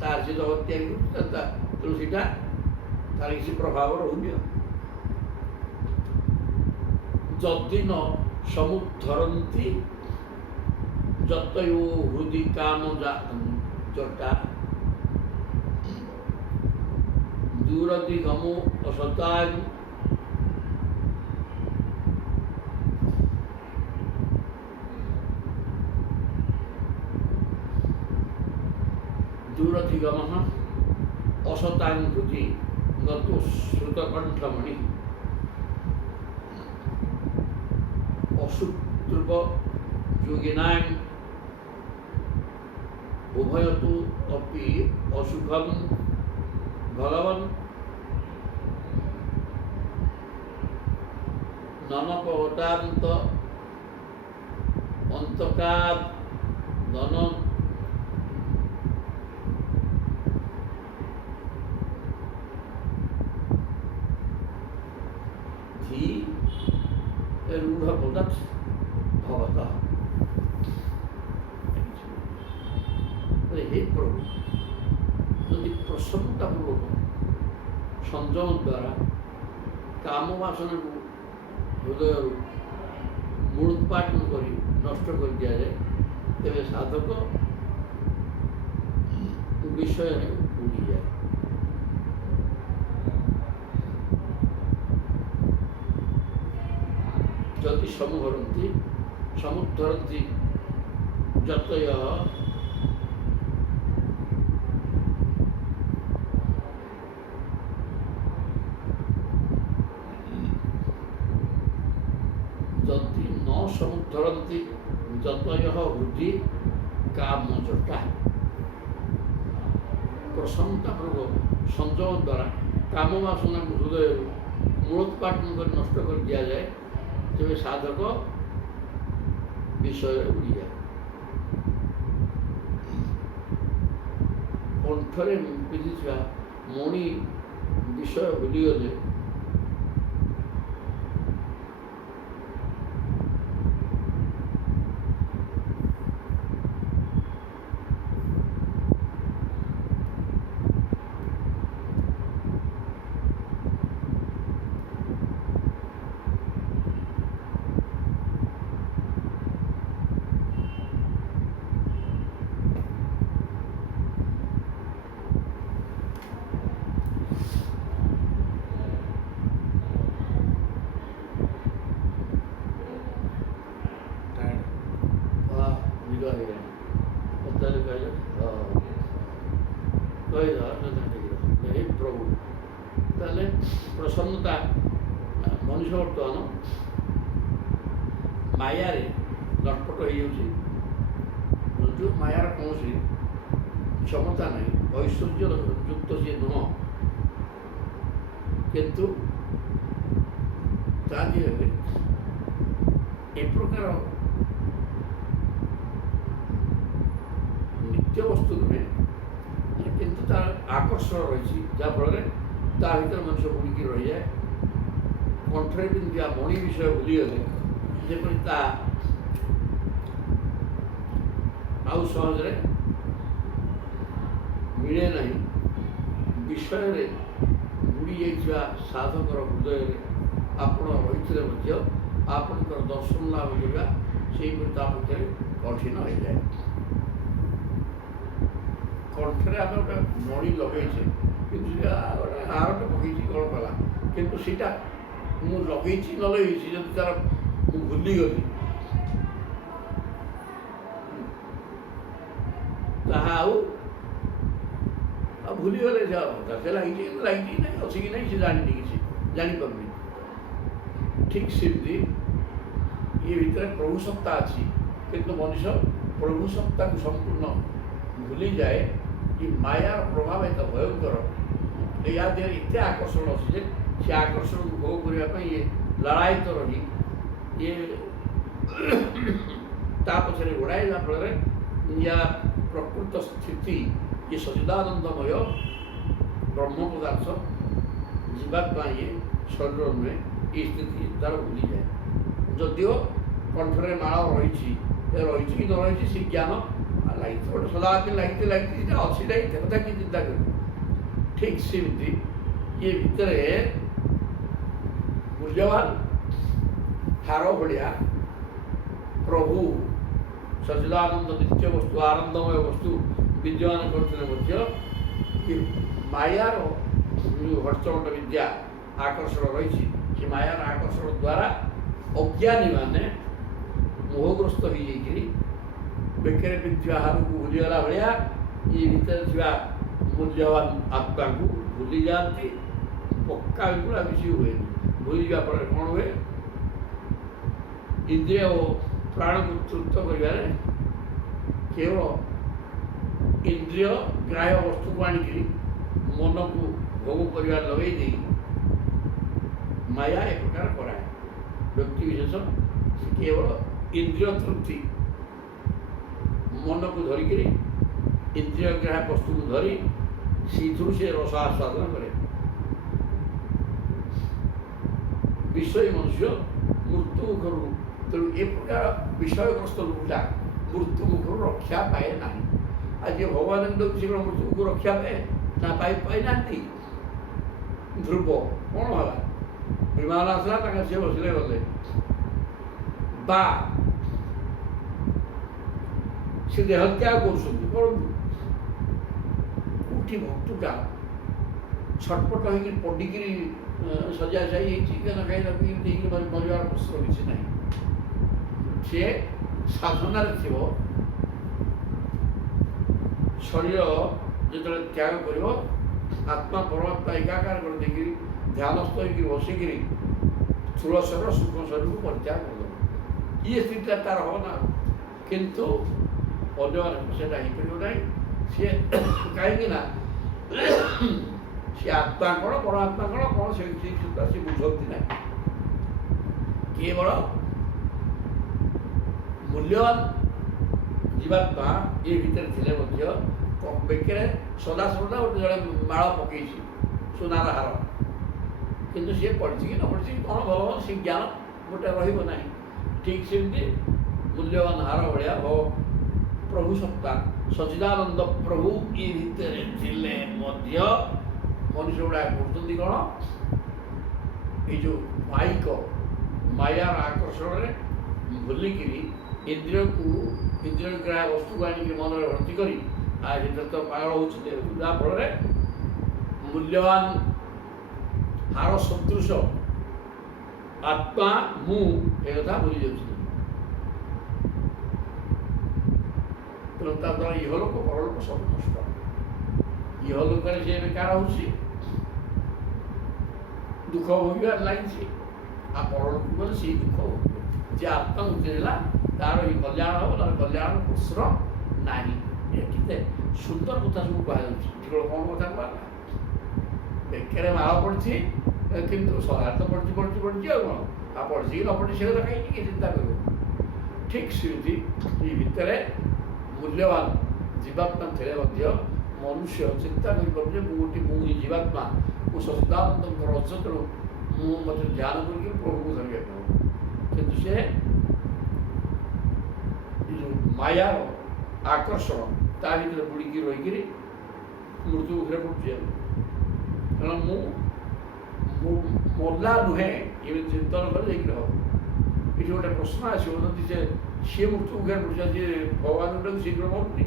ତାର ସେ ଜଗତ ତିଆରି କରୁଛି, ତେଣୁ ସେଇଟା ତାର କିଛି ପ୍ରଭାବ ରହୁନି। ଯଦି ନ ସମୁଦ୍ଧରନ୍ତି ଯତୟୋ ହୃଦି କାମ ଜଟା ଦୂରଦିଗମୋ ଅସତାୟୁ ଦୂରଦିଗମଃ ଅସତାଂ ହୃଦି ନତୁ ଶ୍ରୁତକଣ୍ଠମଣି ଅସୁତୃପ ଯୋଗିନାଂ ଉଭୟତୁ ଅପି ଅସୁଖଂ ଭଗବନ୍ ନନପବତାନ୍ତ ଅନ୍ତକାଦ୍ ଦନ ଧୀ ରୂଢ଼ ପଦାର୍ଥ ଭବତଃ। हे प्रभु, यदि प्रसन्नतापूर्वक संयम द्वारा काम वासना को हृदय मूलोत्पाटन कर नष्ट कर दिया जाए, तेरे साधक विषय उड़ी जाए। जदि समुद्धरन्ति जतयः जदि न समुद्धरन्ति जतयः हृदि कामजटा। प्रसन्नतापूर्वक संयम द्वारा काम वासना को हृदय मूलोत्पाटन कर नष्ट कर दिया जाए, तेरे साधक विषय उड़ी जाए। कंठरे पिंधिथिबा मणि विषय भूलिगले हे प्रभु, ताले प्रसन्नता मनुष्य बर्तमान मायारे लटपट हो जो मायार कौन क्षमता नहीं, ऐश्वर्य युक्त सी नुह, किंतु ता दिहे ए प्रकार नित्य वस्तु नुहे, किंतु तार आकर्षण रही जहाँफल ता भर मनुष्य बुड़िकी रही जाए। कंठरे पिंधा मणि विषय भूलीगले जपरी ता आउ सहजरे मिले नहीं। विषय बुड़ी जा साधकर हृदय आपण रही आपणकर दर्शन लाभ करवा से पक्षे कठिन हो जाए। कंठरे आम गोटे मणि लगे कि हारटे पकई कौन कला कितु सीटा मुझे लगे न लगे जब तार भूलीगली ଭୁଲିଗଲେ ଯାହା କଥା ସେ ଲାଗିଛି କିନ୍ତୁ ଲାଗିଛି କି ନାହିଁ ଅଛି କି ନାହିଁ ସେ ଜାଣିନି କିଛି ଜାଣିପାରୁନି। ଠିକ୍ ସେମିତି ଏ ଭିତରେ ପ୍ରଭୁ ସତ୍ତା ଅଛି କିନ୍ତୁ ମଣିଷ ପ୍ରଭୁ ସତ୍ତାକୁ ସମ୍ପୂର୍ଣ୍ଣ ଭୁଲିଯାଏ। ଏ ମାୟାର ପ୍ରଭାବ ଏତେ ଭୟଙ୍କର, ୟା ଦେହରେ ଏତେ ଆକର୍ଷଣ ଅଛି ଯେ ସେ ଆକର୍ଷଣକୁ ଭୋଗ କରିବା ପାଇଁ ଇଏ ଲଳାୟିତ ରହି ଇଏ ତା ପଛରେ ଗୋଡ଼ାଇବା ଫଳରେ ୟା ପ୍ରକୃତ ସ୍ଥିତି ଇଏ ସଚିଦାନନ୍ଦମୟ ବ୍ରହ୍ମ ପଦାର୍ଥ ଜୀବାତ୍ମା ଇଏ ଶରୀର ନୁହେଁ, ଏ ସ୍ଥିତି ତାର ଭୁଲିଯାଏ। ଯଦିଓ କଣ୍ଠରେ ମାଳ ରହିଛି କି ନ ରହିଛି ସେ ଜ୍ଞାନ ଲାଗିଛି ଗୋଟେ ସଦାବେଳେ ଲାଗିଛି ସେଟା ଅଛି ନାହିଁ ସେ କଥା କି ଚିନ୍ତା କରିବ। ଠିକ୍ ସେମିତି ଇଏ ଭିତରେ ମୂଲ୍ୟବାନ ହାର ଭଳିଆ ପ୍ରଭୁ ସଚିଦାନନ୍ଦ ନିତ୍ୟ ବସ୍ତୁ ଆନନ୍ଦମୟ ବସ୍ତୁ ବିଦ୍ୟମାନ କରୁଥିଲେ ମଧ୍ୟ ଏ ମାୟାର ଯେଉଁ ହଟଚମଟ ବିଦ୍ୟା ଆକର୍ଷଣ ରହିଛି ସେ ମାୟାର ଆକର୍ଷଣ ଦ୍ୱାରା ଅଜ୍ଞାନୀମାନେ ମୋହଗ୍ରସ୍ତ ହୋଇଯାଇକରି ବେକରେ ପିନ୍ଧୁଥିବା ହାରକୁ ଭୁଲିଗଲା ଭଳିଆ ଏ ଭିତରେ ଥିବା ମୂଲ୍ୟବାନ ଆତ୍ମାକୁ ଭୁଲି ଯାଆନ୍ତି। ପକ୍କା ବିଗୁଡ଼ା କିଛି ହୁଏନି। ଭୁଲିଯିବା ଫଳରେ କ'ଣ ହୁଏ? ଇନ୍ଦ୍ରିୟ ଓ ପ୍ରାଣକୁ ତୃପ୍ତ କରିବାରେ କେବଳ ଇନ୍ଦ୍ରିୟ ଗ୍ରାହ୍ୟ ବସ୍ତୁକୁ ଆଣିକିରି ମନକୁ ଭୋଗ କରିବାରେ ଲଗେଇ ଦେଇ ମାୟା ଏ ପ୍ରକାର କରାଏ। ବ୍ୟକ୍ତି ବିଶେଷ ସେ କେବଳ ଇନ୍ଦ୍ରିୟ ତୃପ୍ତି ମନକୁ ଧରିକିରି ଇନ୍ଦ୍ରିୟ ଗ୍ରାହ୍ୟ ବସ୍ତୁକୁ ଧରି ସେଇଥିରୁ ସେ ରସ ଆସ୍ୱାଦନ କରେ। ବିଷୟୀ ମନୁଷ୍ୟ ମୃତ୍ୟୁ ମୁଖରୁ, ତେଣୁ ଏ ପ୍ରକାର ବିଷୟଗ୍ରସ୍ତ ଲୋକଟା ମୃତ୍ୟୁ ମୁଖରୁ ରକ୍ଷା ପାଏ ନାହିଁ। ଆଉ ଯିଏ ଭଗବାନଙ୍କୁ ଦେଉଛି ସେ କ'ଣ ମୃତ୍ୟୁ ମୁଖରୁ ରକ୍ଷା ପାଏ ନା ପାଇନାହାନ୍ତି? ଧ୍ରୁବ କ'ଣ ହେଲା? ବିମାନ ଆସିଲା ତାଙ୍କ ସିଏ ବସିଲେ ଗଲେ, ବା ସେ ଦେହତ୍ୟାଗ କରୁଛନ୍ତି କରନ୍ତୁ। କୋଉଠି ଭକ୍ତଟା ଛଟପଟ ହେଇକି ପଡ଼ିକିରି ସଜା ସାଇ ହେଇଛି କେନା ଖାଇଲା ଦେଇକିରି ମରିବାର ପ୍ରଶ୍ନ କିଛି ନାହିଁ। ସିଏ ସାଧନାରେ ଥିବ, ଶରୀର ଯେତେବେଳେ ତ୍ୟାଗ କରିବ ଆତ୍ମା ପରମାତ୍ମା ଏକାକାର କରି ଦେଇକିରି ଧ୍ୟାନସ୍ଥ ହେଇକିରି ବସିକିରି ସ୍ଥୂଳ ଶରୀର ସୂକ୍ଷ୍ମ ଶରୀରକୁ ପରିତ୍ୟାଗ କରିଦେବ। ଇଏ ସ୍ଥିତିଟା ତାର ହେବ ନା, କିନ୍ତୁ ଅନ୍ୟମାନଙ୍କୁ ସେଟା ହେଇପାରିବ ନାହିଁ। ସିଏ କାହିଁକି ନା ସେ ଆତ୍ମା କ'ଣ ପରମାତ୍ମା କ'ଣ ସେ ବୁଝନ୍ତି ନାହିଁ। କେବଳ ମୂଲ୍ୟବାନ ଜୀବାତ୍ମା ଏ ଭିତରେ ଥିଲେ ମଧ୍ୟ ବେକରେ ସଦାସର୍ବଦା ଗୋଟେ ଜଣେ ମାଳ ପକେଇଛି ସୁନାର ହାର, କିନ୍ତୁ ସିଏ ପଡ଼ିଛି କି ନ ପଡ଼ିଛି କ'ଣ ଭଲ ସେ ଜ୍ଞାନ ଗୋଟେ ରହିବ ନାହିଁ। ଠିକ୍ ସେମିତି ମୂଲ୍ୟବାନ ହାର ଭଳିଆ ପ୍ରଭୁ ସତ୍ତା ସଚିଦାନନ୍ଦ ପ୍ରଭୁ ଏ ଭିତରେ ଥିଲେ ମଧ୍ୟ ମନୁଷ୍ୟ ଗୁଡ଼ାକ କରୁଛନ୍ତି କ'ଣ? ଏଇ ଯେଉଁ ମାୟାର ଆକର୍ଷଣରେ ଭୁଲିକିରି ଇନ୍ଦ୍ରିୟ ଗ୍ରାହ୍ୟ ବସ୍ତୁକୁ ଆଣିକି ମନରେ ଭର୍ତ୍ତି କରି ଭିତରେ ତ ପାଗଳ ହେଉଛନ୍ତି। ଯାହାଫଳରେ ମୂଲ୍ୟବାନ ହାର ସଦୃଶ ଆତ୍ମା ମୁଁ ଏ କଥା ଭୁଲି ଯାଉଛନ୍ତି। ତେଣୁ ତା ଦ୍ୱାରା ଇହଲୋକ ପରଲୋକ ସବୁ ନଷ୍ଟ। ଇହଲୋକରେ ସେ ବେକାର ହେଉଛି, ଦୁଃଖ ଭୋଗିବାରେ ଲାଗିଛି, ଆଉ ପରଲୋକକୁ ଗଲେ ସେଇ ଦୁଃଖ ଭୋଗିବ। ଯେ ଆତ୍ମା ମୁକ୍ତି ଦେଲା ତାର ହିଁ କଲ୍ୟାଣ ହେବ, ତାର କଲ୍ୟାଣ ପ୍ରଶ୍ନ ନାହିଁ। ଏ କେତେ ସୁନ୍ଦର କଥା ସବୁ କୁହାଯାଉଛି। କେବଳ କ'ଣ କଥା କୁହାଗଲା? ବେକରେ ମାଳ ପଡ଼ିଛି କିନ୍ତୁ ସଦାରେ ତ ପଡ଼ିଛି ଆଉ କ'ଣ? ଆଉ ପଡ଼ିଛି କି ନ ପଡ଼ିଛି ସେ କଥା କାହିଁକି କି ଚିନ୍ତା କରିବ? ଠିକ୍ ସେମିତି ଏ ଭିତରେ ମୂଲ୍ୟବାନ ଜୀବାତ୍ମା ଥିଲେ ମଧ୍ୟ ମନୁଷ୍ୟ ଚିନ୍ତା କରିପାରୁଛି ମୁଁ ହିଁ ଜୀବାତ୍ମା, ମୁଁ ସଚିଦାନନ୍ଦଙ୍କର ଅଚେତନ, ମୁଁ ମୋତେ ଧ୍ୟାନ କରିକି ପ୍ରଭୁକୁ ଧରିବାକୁ ହେବ। କିନ୍ତୁ ସେ ଯେଉଁ ମାୟାର ଆକର୍ଷଣ ତା ଭିତରେ ବୁଡ଼ିକି ରହିକିରି ମୃତ୍ୟୁ ମୁଖରେ ପଡ଼ୁଛି। କାରଣ ମୁଁ ମଲା ନୁହେଁ ଏମିତି ଚିନ୍ତନ କଲେ ଯାଇକି ହେବ। ଏଠି ଗୋଟେ ପ୍ରଶ୍ନ ଆସିବ, ଯଦି ସିଏ ମୃତ୍ୟୁ ମୁଖରେ ପଡ଼ୁଛି, ଯିଏ ଭଗବାନଙ୍କୁ ଶୀଘ୍ର ମରୁନି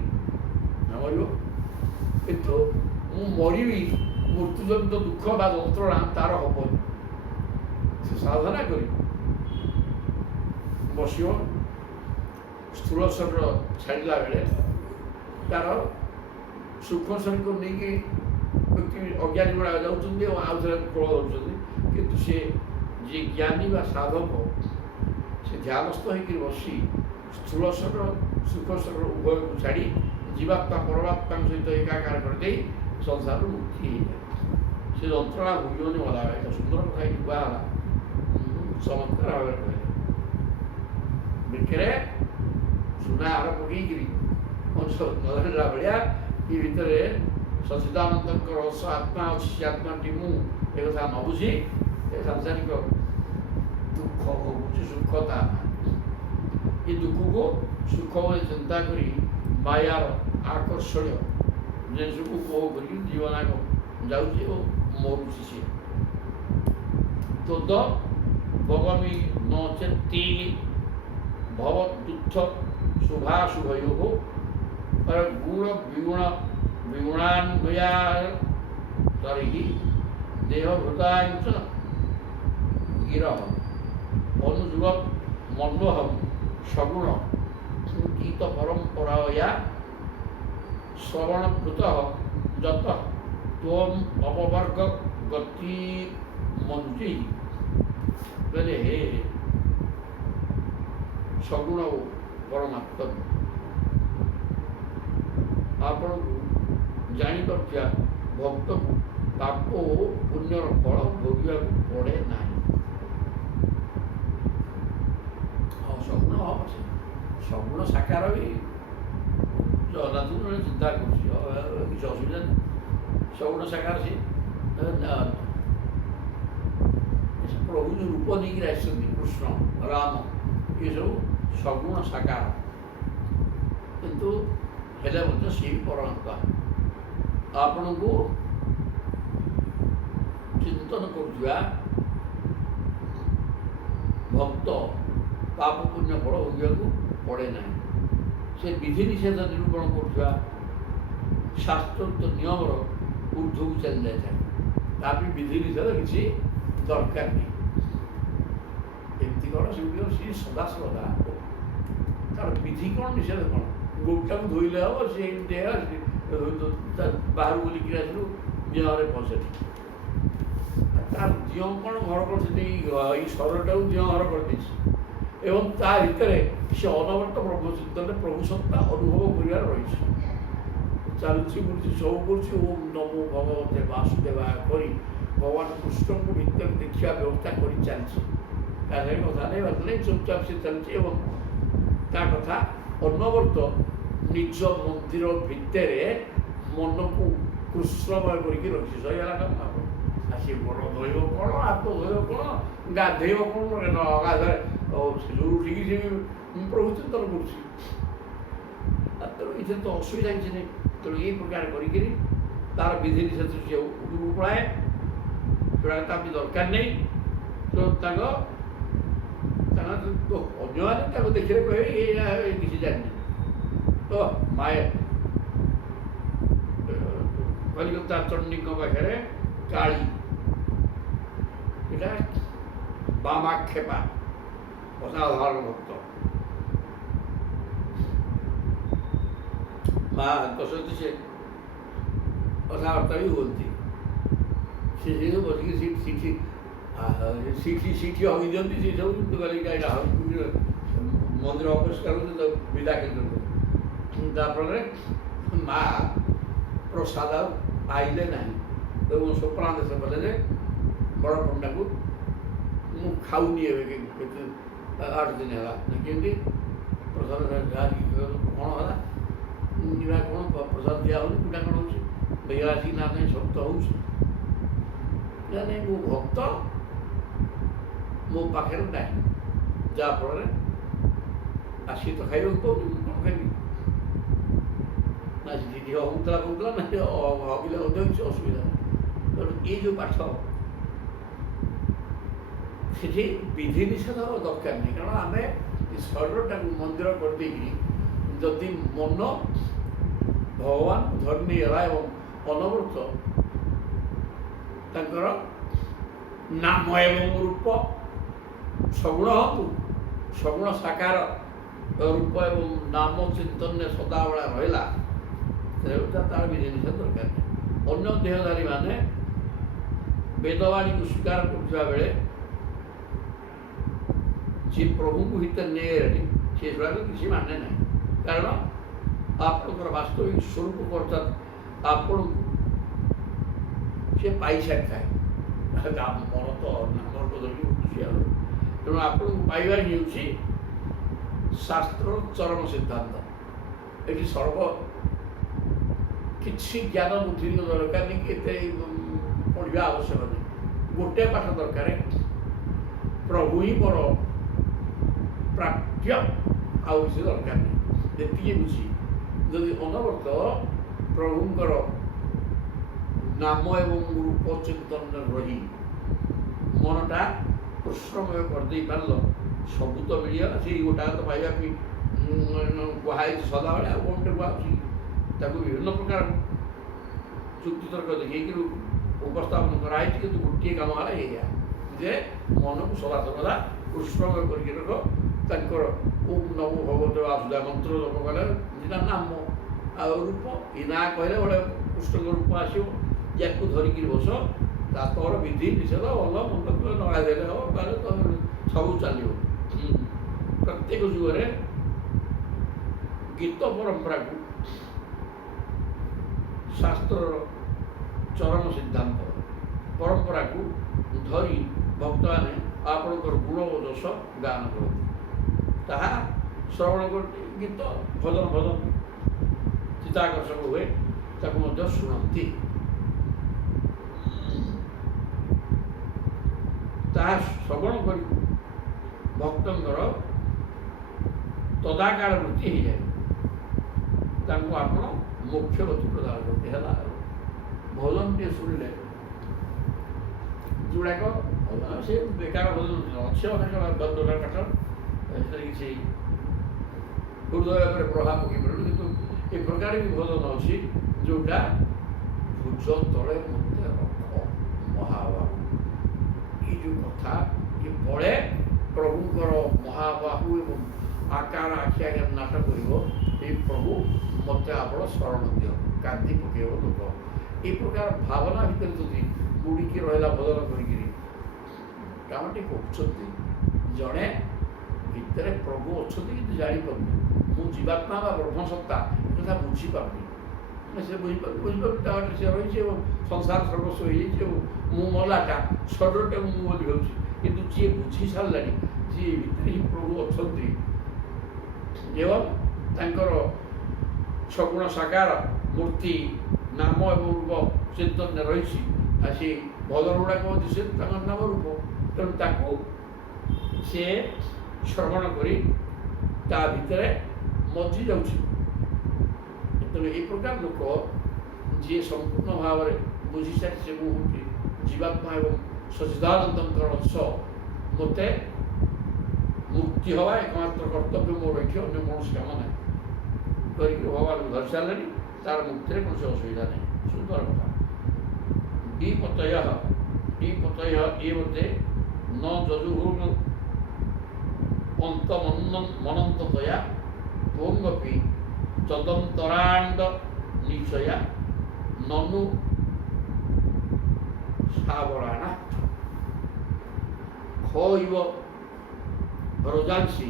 ମରିବ, କିନ୍ତୁ ମୁଁ ମରିବି ମୃତ୍ୟୁଜନିତ ଦୁଃଖ ବା ଯନ୍ତ୍ରଣା ତାର ହବନି। ସେ ସାଧନା କରି ବସିବ, ସ୍ଥୂଳ ଶରୀର ଛାଡ଼ିଲା ବେଳେ ତାର ସୂକ୍ଷ୍ମ ଶରୀରକୁ ନେଇକି ବ୍ୟକ୍ତି ଅଜ୍ଞାନୀ ଗୁଡ଼ାକ ଯାଉଛନ୍ତି ଏବଂ ଆଉ ଥରେ ଫଳ ଦେଉଛନ୍ତି, କିନ୍ତୁ ସେ ଯିଏ ଜ୍ଞାନୀ ବା ସାଧକ ସେ ଧ୍ୟାନସ୍ଥ ହେଇକରି ବସି ସ୍ଥୂଳ ଶରୀର ସୁଖ ଶରୀର ଉଭୟକୁ ଛାଡ଼ି ଜୀବାତ୍ମା ପରମାତ୍ମାଙ୍କ ସହିତ ଏକାକାର କରିଦେଇ ସଂସାରରୁ ମୁକ୍ତି ହେଇଯାଏ। ସେ ଯନ୍ତ୍ରଣା ଭୋଗିବନି ମଲା ଏକ ସୁନ୍ଦର କଥା ଏଠି କୁହାଗଲା, ଚମତ୍କାର ଭାବରେ କହିଲେ। ବେକରେ ସୁନା ହାର ପକେଇକିରି ମଣିଷ ନଦେଲା ଭଳିଆ ଏ ଭିତରେ ସଚ୍ଚିଦାନନ୍ଦଙ୍କର ରସ ଆତ୍ମା ଅଛି, ସେ ଆତ୍ମାଟି ମୁଁ ଏ କଥା ନ ବୁଝି ଏ ସାଂସାରିକ ଦୁଃଖ ଭୋଗୁଛି, ସୁଖ ତା ଏ ଦୁଃଖକୁ ସୁଖ ବୋଲି ଚିନ୍ତା କରି ମାୟାର ଆକର୍ଷଣୀୟ ଜିନିଷକୁ ଉପଭୋଗ କରିକି ଜୀବନ ଯାଉଛି ଓ ମରୁଛି ସିଏ। ତଦ ଭଗମୀ ନ ଚେତି ଭବଦୁଃଖ ଶୁଭାଶୁଭୟୋ ଗୁଣ ବିଗୁଣ ବିଗୁଣାନ୍ୱୟା ତରିଃ ଦେହଭୂତାଞ୍ଚ ଗିରଃ ଅନୁଯୁଗ ମନ୍ୱହଂ ସଗୁଣ ଗୀତ ପରମ୍ପରାୟା ଶ୍ରବଣକୃତଃ ଯତଃ ତ୍ୱମ୍ ଅପବର୍ଗ ଗତି ମଞ୍ଜି। କହିଲେ ହେ ସଗୁଣ ଓ ପରମାତ୍ମ ଆପଣଙ୍କୁ ଜାଣିପାରୁଥିବା ଭକ୍ତକୁ ପାପ ଓ ପୁଣ୍ୟର ଫଳ ଭୋଗିବାକୁ ପଡ଼େ ନାହିଁ। ଆଉ ସଗୁଣ ହବ ସେ ସଗୁଣ ସାକାର ବି ଜଗନ୍ନାଥଙ୍କୁ ଜଣେ ଚିନ୍ତା କରୁଛି, କିଛି ଅସୁବିଧା ନାହିଁ। ସଗୁଣ ସାକାର ସେ ପ୍ରଭୁ ଯେଉଁ ରୂପ ନେଇକି ଆସିଛନ୍ତି କୃଷ୍ଣ ରାମ ଏସବୁ ସଗୁଣ ସାକାର, କିନ୍ତୁ ହେଲେ ମଧ୍ୟ ସିଏ ବି ପରମାତ୍ମା। ଆପଣଙ୍କୁ ଚିନ୍ତନ କରୁଥିବା ଭକ୍ତ ପାପ ପୁଣ୍ୟ ଫଳ ଭୋଗିବାକୁ ପଡ଼େ ନାହିଁ। ସେ ବିଧି ନିଷେଧ ନିରୂପଣ କରୁଥିବା ଶାସ୍ତ୍ରୋକ୍ତ ନିୟମର ଊର୍ଦ୍ଧ୍ୱକୁ ଚାଲି ଯାଇଥାଏ। ତା ପାଇଁ ବିଧି ନିଷେଧ କିଛି ଦରକାର ନାହିଁ। ଏମିତି କ'ଣ ସେମିତି କ'ଣ ସିଏ ସଦାସର୍ବଦା ତାର ବିଧି କ'ଣ ନିଷେଧ କ'ଣ? ଗୋଟାକୁ ଧୋଇଲେ ହେବ, ସେ ଏମିତି ବାହାରୁ ବୁଲିକିରି ଆସିଲୁ ଦିଅଁରେ ପଶେନି। ତାର ଦିଅଁ କ'ଣ ଘର କରିଛି, ଏଇ ଶରୀରଟାକୁ ଦିଅଁ ଘର କରିଦେଇଛି ଏବଂ ତା ଭିତରେ ସେ ଅନବରତ ବ୍ରହ୍ମ ଚିନ୍ତନରେ ପ୍ରଭୁ ସତ୍ତା ଅନୁଭବ କରିବାର ରହିଛି। ଚାଲୁଛି ବୁଲୁଛି ସବୁ କରୁଛି, ଓମ୍ ନମୋ ଭଗବତେ ବାସୁଦେବାୟ କରି ଭଗବାନ କୃଷ୍ଣଙ୍କୁ ଭିତରେ ଦେଖିବା ବ୍ୟବସ୍ଥା କରି ଚାଲିଛି। ତା ସାଙ୍ଗେ କଥା ନେଇ ବାତ ନେଇ ଚୁପଚାପ ସେ ଚାଲିଛି ଏବଂ ତା କଥା ଅନବରତ ନିଜ ମନ୍ଦିର ଭିତରେ ମନକୁ କୃଷ୍ଣମୟ କରିକି ରଖିଛି। ସରିଗଲା କାମ। ଆସିଏ ଗୋଡ଼ ଧୋଇବ କ'ଣ, ହାତ ଧୋଇବ କ'ଣ, ଗାଧେଇବ କ'ଣ, ଗାଧରେ ଯୋଉ ଉଠିକି ସେ ପ୍ରଭୁ ଚିନ୍ତନ କରୁଛି। ତେଣୁ ଏଥିରେ ତ ଅସୁବିଧା କିଛି ନାହିଁ। ତେଣୁ ଏଇ ପ୍ରକାର କରିକିରି ତାର ବିଧି ନିଷେଧ ସିଏ ଉପରକୁ ପଳାଏ, ସେଗୁଡ଼ାକ ତା ବି ଦରକାର ନାହିଁ। ତେଣୁ ତାଙ୍କ ଅନ୍ୟମାନେ ତାକୁ ଦେଖିଲେ କହିବେ ଏ କିଛି ଜାଣିନି। ତ ମାଏ କଲିକତା ଚଣ୍ଡୀଙ୍କ ପାଖରେ କାଳୀ, ଏଇଟା ବାମାକ୍ଷେପା ଅସାଧାରଣ ଭକ୍ତ। ମାଙ୍କ ସହିତ ସେ କଥାବାର୍ତ୍ତା ବି ହୁଅନ୍ତି। ସେ ବସିକି ସିଠି ହଗି ଦିଅନ୍ତି। ସେ ସବୁ ମନ୍ଦିର ଅପରିଷ୍କାର ହଉଛି ତ ବିଦା କେନ୍ଦ୍ର। ଯାହାଫଳରେ ମା ପ୍ରସାଦ ଆଉ ପାଇଲେ ନାହିଁ। ଏବଂ ସ୍ୱପ୍ନାଦେଶ କଲେ ଯେ ବଡ଼ ପଣ୍ଡାକୁ ମୁଁ ଖାଉନି ଏବେ କେତେ 8 ଦିନ ହେଲା। କେମିତି ପ୍ରସାଦ କ'ଣ ହେଲା, ନିବା କ'ଣ ପ୍ରସାଦ ଦିଆ ହେଉନି, ପିଠା କ'ଣ ହେଉଛି, ବେଗ ଆସିକି ନା ନାହିଁ ଶକ୍ତ ହେଉଛି। ନାଇଁ ମୋ ଭକ୍ତ ମୋ ପାଖରେ ନାହିଁ, ଯାହାଫଳରେ ଆସିକି ତ ଖାଇବାକୁ ପାଉନି, ମୁଁ କ'ଣ ଖାଇବି? ନା ସେଠି ଦେହ ହଉଥିଲା କହୁଥିଲା, ନା ହଗିଲେ ମଧ୍ୟ କିଛି ଅସୁବିଧା ନାହିଁ। ତେଣୁ ଏଇ ଯେଉଁ ପାଠ ସେଠି ବିଧି ନିଷେଧ ଦରକାର ନାହିଁ। କାରଣ ଆମେ ଶରୀରଟାକୁ ମନ୍ଦିର କରିଦେଇକି ଯଦି ମନ ଭଗବାନ ଧର୍ମୀ ହେଲା ଏବଂ ଅନବରତ ତାଙ୍କର ନାମ ଏବଂ ରୂପ ସଗୁଣ ହୁଅନ୍ତୁ, ସଗୁଣ ସାକାର ରୂପ ଏବଂ ନାମ ଚିନ୍ତନରେ ସଦାବେଳେ ରହିଲା, ତାର ବିଧି ନିଷେଧ ଦରକାର ନାହିଁ। ଅନ୍ୟ ଦେହଧାରୀମାନେ ବେଦବାଣୀକୁ ସ୍ୱୀକାର କରୁଥିବା ବେଳେ ସେ ପ୍ରଭୁଙ୍କୁ ଭିତରେ ନେଇଗଲେଣି ସେ ସେଗୁଡ଼ାକ କିଛି ମାନେ ନାହିଁ। କାରଣ ଆପଣଙ୍କର ବାସ୍ତବିକ ସ୍ୱରୂପକୁ ଅର୍ଥାତ୍ ଆପଣଙ୍କୁ ସେ ପାଇସାରିଥାଏ। ମନ ତ ନାମର ବଦଳିକି ଉଠୁଛି ଆଉ। ତେଣୁ ଆପଣଙ୍କୁ ପାଇବା ହିଁ ହେଉଛି ଶାସ୍ତ୍ରର ଚରମ ସିଦ୍ଧାନ୍ତ। ଏଠି କିଛି ଜ୍ଞାନ ବୁଦ୍ଧି ଦରକାର ନାହିଁ କି ଏତେ ପଢ଼ିବା ଆବଶ୍ୟକ ନାହିଁ। ଗୋଟେ ପାଠ ଦରକାର, ପ୍ରଭୁ ହିଁ ମୋର ପ୍ରାପ୍ୟ, ଆଉ କିଛି ଦରକାର ନାହିଁ। ଯେତିକି ବୁଝି ଯଦି ଅନବରତ ପ୍ରଭୁଙ୍କର ନାମ ଏବଂ ରୂପ ଚିନ୍ତନରେ ରହି ମନଟା କୃଷ୍ଣମୟ କରିଦେଇ ପାରିଲ, ସବୁ ତ ମିଳିଗଲା। ସେଇ ଗୋଟାକ ତ ପାଇବା ପାଇଁ କୁହାଯାଇଛି ସଦାବେଳେ, ଆଉ କ'ଣଟେ କୁହାଉଛି? ତାକୁ ବିଭିନ୍ନ ପ୍ରକାର ଯୁକ୍ତିତର୍କ ଦେଖେଇକି ଉପସ୍ଥାପନ କରାହେଇଛି, କିନ୍ତୁ ଗୋଟିଏ କାମ ହେଲା ଏଇଆ ଯେ ମନକୁ ସଦାସର୍ବଦା କୃଷ୍ଣମୟ କରିକି ରଖ। ତାଙ୍କର ଓମ୍ ନମୋ ଭଗବତେ ବାସୁଦେବାୟ ମନ୍ତ୍ର ଜପ କଲେ ଦୁଇଟା ନାମ ଆଉ ରୂପ, ଏ ନାଁ କହିଲେ ଗୋଟେ କୃଷ୍ଣଙ୍କ ରୂପ ଆସିବ। ୟାକୁ ଧରିକିରି ବସ, ତା ତୋର ବିଧି ନିଷେଧ ଭଲ ମନ୍ଦ ନଗାଇ ଦେଲେ ହେବ, ତାହେଲେ ତମେ ସବୁ ଚାଲିବ। ପ୍ରତ୍ୟେକ ଯୁଗରେ ଗୀତ ପରମ୍ପରାକୁ ଶାସ୍ତ୍ରର ଚରମ ସିଦ୍ଧାନ୍ତ ପରମ୍ପରାକୁ ଧରି ଭକ୍ତମାନେ ଆପଣଙ୍କର ଗୁଣ ଓ ଦୋଷ ଗାନ କରନ୍ତି। ତାହା ଶ୍ରବଣ କରନ୍ତି, ଗୀତ ଭଜନ ଚିତ୍ତାକର୍ଷକ ହୁଏ, ତାକୁ ମଧ୍ୟ ଶୁଣନ୍ତି। ତାହା ଶ୍ରବଣ କରି ଭକ୍ତଙ୍କର ତଦାକାର ବୃତ୍ତି ହେଇଯାଏ, ତାଙ୍କୁ ଆପଣ ମୋକ୍ଷ ଗତି ପ୍ରଦାନ କରନ୍ତି। ହେଲା ଭଜନଟିଏ ଶୁଣିଲେ ଯେଉଁଗୁଡ଼ାକ ସେ ବେକାର ଭଜନ ଅଛି, ଅନେକ ଦଣ୍ଡ କାଠ ସେଥିରେ କିଛି ହୃଦୟ ଉପରେ ପ୍ରଭାବ ପକାଇ ପାରିବ, କିନ୍ତୁ ଏ ପ୍ରକାର ବି ଭଜନ ଅଛି ଯେଉଁଟା ଭୁଜ ତଳେ ମୋତେ ରଖ ମହାବାହୁ। ଏ ଯେଉଁ କଥା ଏ ବଳେ ପ୍ରଭୁଙ୍କର ମହାବାହୁ ଏବଂ ଆକାର ଆଖି ଆଗରେ ନାଟ କରିବ, ଏ ପ୍ରଭୁ ମୋତେ ଆପଣ ଶରଣ ଦିଅ, କାନ୍ଦି ପକାଇବ ଲୋକ। ଏ ପ୍ରକାର ଭାବନା ଭିତରେ ଯଦି ବୁଡ଼ିକି ରହିଲା ଭଜନ କରିକିରି କାମଟି କରୁଛନ୍ତି, ଜଣେ ଭିତରେ ପ୍ରଭୁ ଅଛନ୍ତି କିନ୍ତୁ ଜାଣିପାରୁନି, ମୁଁ ଜୀବାତ୍ମା ବା ବ୍ରହ୍ମସତ୍ତା କଥା ବୁଝିପାରୁନି। ସେ ବୁଝିପାରୁନି ତା ବାଟରେ ସେ ରହିଛି ଏବଂ ସଂସାର ସର୍ବସ୍ୱ ହେଇଯାଇଛି ଏବଂ ମୁଁ ମଲାଟା ସଡ଼ଟେ ମୁଁ ବୋଲି ଭାବୁଛି। କିନ୍ତୁ ଯିଏ ବୁଝି ସାରିଲାଣି ଯିଏ ଭିତରେ ହିଁ ପ୍ରଭୁ ଅଛନ୍ତି ଏବଂ ତାଙ୍କର ସଗୁଣ ସାକାର ମୂର୍ତ୍ତି ନାମ ଏବଂ ରୂପ ଚିନ୍ତନରେ ରହିଛି, ଆଉ ସେ ଭଜନ ଗୁଡ଼ାକ ମଧ୍ୟ ସେ ତାଙ୍କର ନାମ ରୂପ, ତେଣୁ ତାକୁ ସେ ଶ୍ରବଣ କରି ତା ଭିତରେ ମଜି ଯାଉଛି। ତେଣୁ ଏହି ପ୍ରକାର ଲୋକ ଯିଏ ସମ୍ପୂର୍ଣ୍ଣ ଭାବରେ ବୁଝିସାରିଛି ଯେ ମୁଁ ହେଉଛି ଜୀବାତ୍ମା ଏବଂ ସଚ୍ଚିଦାନନ୍ଦଙ୍କର ଅଂଶ, ମୋତେ ମୁକ୍ତି ହେବା ଏକମାତ୍ର କର୍ତ୍ତବ୍ୟ ମୋର ଏଠି, ଅନ୍ୟ କୌଣସି କାମ ନାହିଁ କରିକି ଭଗବାନଙ୍କୁ ଧରି ସାରିଲେଣି, ତାର ମୁକ୍ତିରେ କୌଣସି ଅସୁବିଧା ନାହିଁ। ସୁନ୍ଦର କଥା। ବିପତୟ ଏ ମୋତେ ନ ଯଜୁଃ ଅନ୍ତ ମନନ୍ତ ଦୟା ତ୍ୱଙ୍ଗପି ତଦନ୍ତରାଣ୍ଡ ନିଚୟା ନନୁ ସାବରାଣା ଖ ଇବ ରଜାଂସି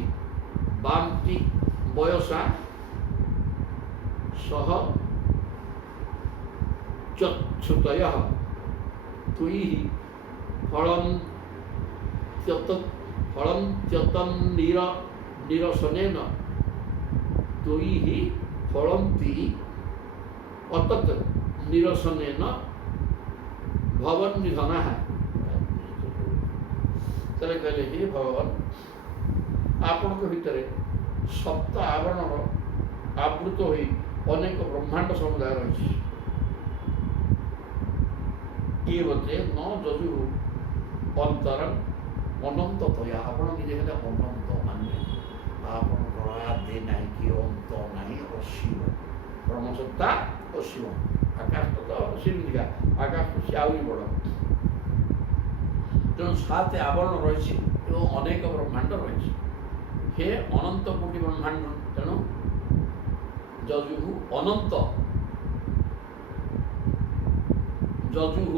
ବାନ୍ତି ବୟସା ସହ ଚ୍ୟୁତୟ ତୁଇ ଫଳନ୍त्यତନ୍ନିରସନେନ ତୁଇ ଫଳନ୍ତି ଅତତ୍ ନିରସନେନ ଭବନ୍ନିଧନାଃ। ତାହେଲେ କହିଲେ ହେ ଭଗବାନ, ଆପଣଙ୍କ ଭିତରେ ସପ୍ତ ଆବରଣର ଆବୃତ ହୋଇ ଅନେକ ବ୍ରହ୍ମାଣ୍ଡ ସମୁଦାୟ ରହିଛି। ଇଏ ମୋତେ ନ ଯଜୁ ଅନ୍ତର ଅନନ୍ତ ତୟା, ଆପଣ ନିଜେ ହେଲେ ଅନନ୍ତ, ମାନେ ଆପଣଙ୍କର ଆଦି ନାହିଁ କି ଅନ୍ତ ନାହିଁ, ଅସୀମ ବ୍ରହ୍ମସତ୍ତା ଅସୀମ। ଆକାଶ ତ ସେମିତିକା, ଆକାଶ ତ ସେ ଆହୁରି ବଡ଼। ତେଣୁ 7 ଆବରଣ ରହିଛି ଏବଂ ଅନେକ ବ୍ରହ୍ମାଣ୍ଡ ରହିଛି। ହେ ଅନନ୍ତ କୋଟି ବ୍ରହ୍ମାଣ୍ଡ, ତେଣୁ ଯଜୁ ଅନନ୍ତ ଯଜୁଃ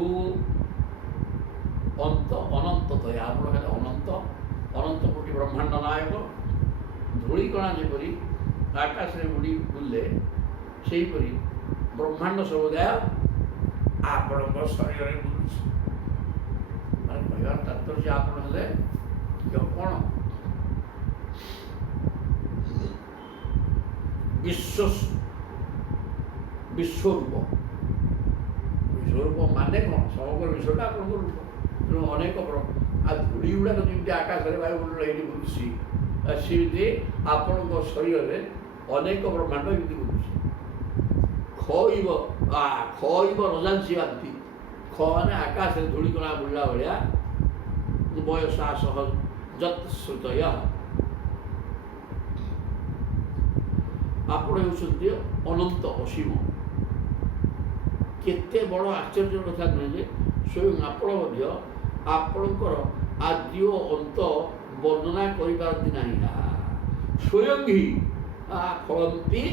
ଅନନ୍ତତୟା, ଆପଣ ହେଲେ ଅନନ୍ତ କୋଟି ବ୍ରହ୍ମାଣ୍ଡ ନାୟକ। ଧୂଳିକଣା ଯେପରି ଆକାଶରେ ବୁଲେ ସେହିପରି ବ୍ରହ୍ମାଣ୍ଡ ସମୁଦାୟ ଆପଣଙ୍କ ଶରୀରରେ ବୁଲୁଛି। ମାନେ କହିବାର ତାତ୍ପର୍ଯ୍ୟ ଆପଣ ହେଲେ କ'ଣ ବିଶ୍ୱରୂପ। ବିଶ୍ୱରୂପ ମାନେ କ'ଣ? ସମଗ୍ର ବିଶ୍ୱଟା ଆପଣଙ୍କ ରୂପ। ତେଣୁ ଅନେକ ଧୂଳି ଗୁଡ଼ାକ ଯେମିତି ଆକାଶରେ ବାୟୁମଣ୍ଡଳ ଏଇଠି ବୁଲୁଛି, ସେମିତି ଆପଣଙ୍କ ଶରୀରରେ ଅନେକ ବ୍ରହ୍ମାଣ୍ଡ ଏମିତି ବୁଲୁଛି। ଖଇବ ରଜାଂଶୀ ବାନ୍ତି। ଖ ମାନେ ଆକାଶରେ ଧୂଳିକଣା ବୁଲିଲା ଭଳିଆ ବୟସା ସହ ଯତ୍ଶ୍ରୁତୟ। ଆପଣ ହେଉଛନ୍ତି ଅନନ୍ତ ଅସୀମ। କେତେ ବଡ଼ ଆଶ୍ଚର୍ଯ୍ୟ କଥା ନୁହେଁ ଯେ ସ୍ୱୟଂ ଆପଣ ମଧ୍ୟ ଆପଣଙ୍କର ଆଦି ଓ ଅନ୍ତ ବର୍ଣ୍ଣନା କରିପାରନ୍ତି ନାହିଁ। ସ୍ୱୟଂ ହିଁ ଫଳନ୍ତି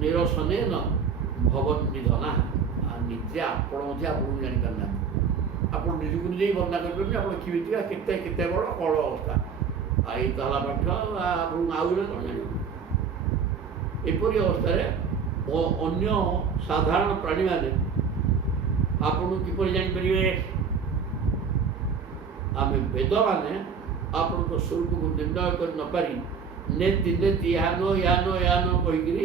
ନିରସନେନ ଭବନ ନିଧନା। ନିଜେ ଆପଣ ମଧ୍ୟ ଆପଣଙ୍କୁ ଜାଣିପାରୁନାହାନ୍ତି। ଆପଣ ନିଜକୁ ନିଜେ ବର୍ଣ୍ଣନା କରିପାରୁଛନ୍ତି ଆପଣ କେମିତିକା କେତେ ବଡ଼ କ'ଣ ଅବସ୍ଥା। ଏଇ ତ ହେଲା ପାଠ, ଆପଣଙ୍କୁ ଆଉ ଜଣେ କ'ଣ ଜାଣିବ। ଏପରି ଅବସ୍ଥାରେ ଅନ୍ୟ ସାଧାରଣ ପ୍ରାଣୀମାନେ ଆପଣଙ୍କୁ କିପରି ଜାଣିପାରିବେ? ଆମେ ବେଦମାନେ ଆପଣଙ୍କ ସ୍ୱରୂପକୁ ନିର୍ଣ୍ଣୟ କରି ନପାରି ନେତି ୟାନ କହିକିରି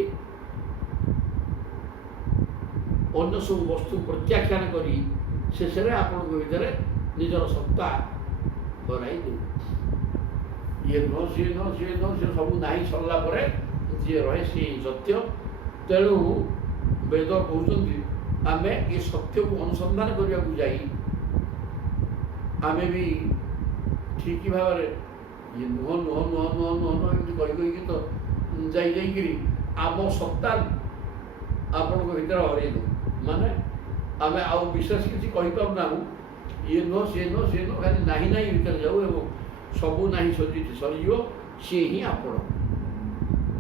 ଅନ୍ୟ ସବୁ ବସ୍ତୁ ପ୍ରତ୍ୟାଖ୍ୟାନ କରି ଶେଷରେ ଆପଣଙ୍କ ଭିତରେ ନିଜର ସତ୍ତା ହରାଇ ଦେଉ। ସିଏ ସବୁ ନାହିଁ ସରିଲା ପରେ ଯିଏ ରହେ ସିଏ ସତ୍ୟ। ତେଣୁ ବେଦ କହୁଛନ୍ତି ଆମେ ଏ ସତ୍ୟକୁ ଅନୁସନ୍ଧାନ କରିବାକୁ ଯାଇ ଆମେ ବି ଠିକ୍ ଭାବରେ ନୁହଁ ଏମିତି କହିକି ତ ଯାଇକିରି ଆମ ସତ୍ତା ଆପଣଙ୍କ ଭିତରେ ହରେଇ ଦେଉ। ମାନେ ଆମେ ଆଉ ବିଶେଷ କିଛି କହିପାରୁନାହୁଁ। ଇଏ ନୁହଁ ସିଏ ନୁହଁ ଖାଲି ନାହିଁ ଭିତରେ ଯାଉ ଏବଂ ସବୁ ନାହିଁ ସରିଯିବ, ସିଏ ହିଁ ଆପଣ।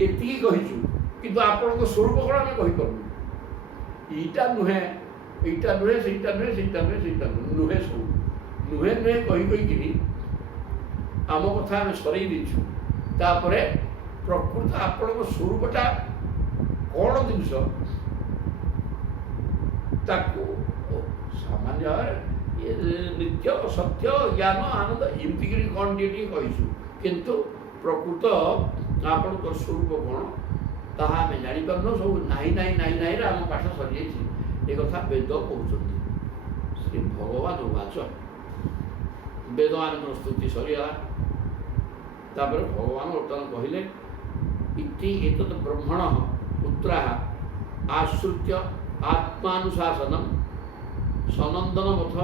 ଏତିକି କହିଛୁ, କିନ୍ତୁ ଆପଣଙ୍କ ସ୍ୱରୂପ କ'ଣ ଆମେ କହିପାରୁନୁ। ଏଇଟା ନୁହେଁ ସେଇଟା ନୁହେଁ ସବୁ ନୁହେଁ କହିକିରି ଆମ କଥା ଆମେ ସରେଇ ଦେଇଛୁ। ତାପରେ ପ୍ରକୃତ ଆପଣଙ୍କ ସ୍ୱରୂପଟା କ'ଣ ଜିନିଷ ତାକୁ ସାମାନ୍ୟ ଭାବରେ ନିତ୍ୟ ସତ୍ୟ ଜ୍ଞାନ ଆନନ୍ଦ ଏମିତିକିରି କ'ଣ ଟିକେ କହିଛୁ, କିନ୍ତୁ ପ୍ରକୃତ ଆପଣଙ୍କ ସ୍ୱରୂପ କ'ଣ ତାହା ଆମେ ଜାଣିପାରୁନୁ। ସବୁ ନାହିଁରେ ଆମ ପାଠ ସରିଯାଇଛି। ଏ କଥା ବେଦ କହୁଛନ୍ତି। ଶ୍ରୀ ଭଗବାନ ଉବାଚ। ବେଦମାନଙ୍କର ସ୍ତୁତି ସରିଗଲା। ତାପରେ ଭଗବାନ ବର୍ତ୍ତମାନ କହିଲେ ଇତି ଏତତ୍ ବ୍ରହ୍ମଣ ପୁତ୍ରାଃ ଆଶ୍ରିତ୍ୟ ଆତ୍ମାନୁଶାସନମ୍ ସନନ୍ଦନମଥ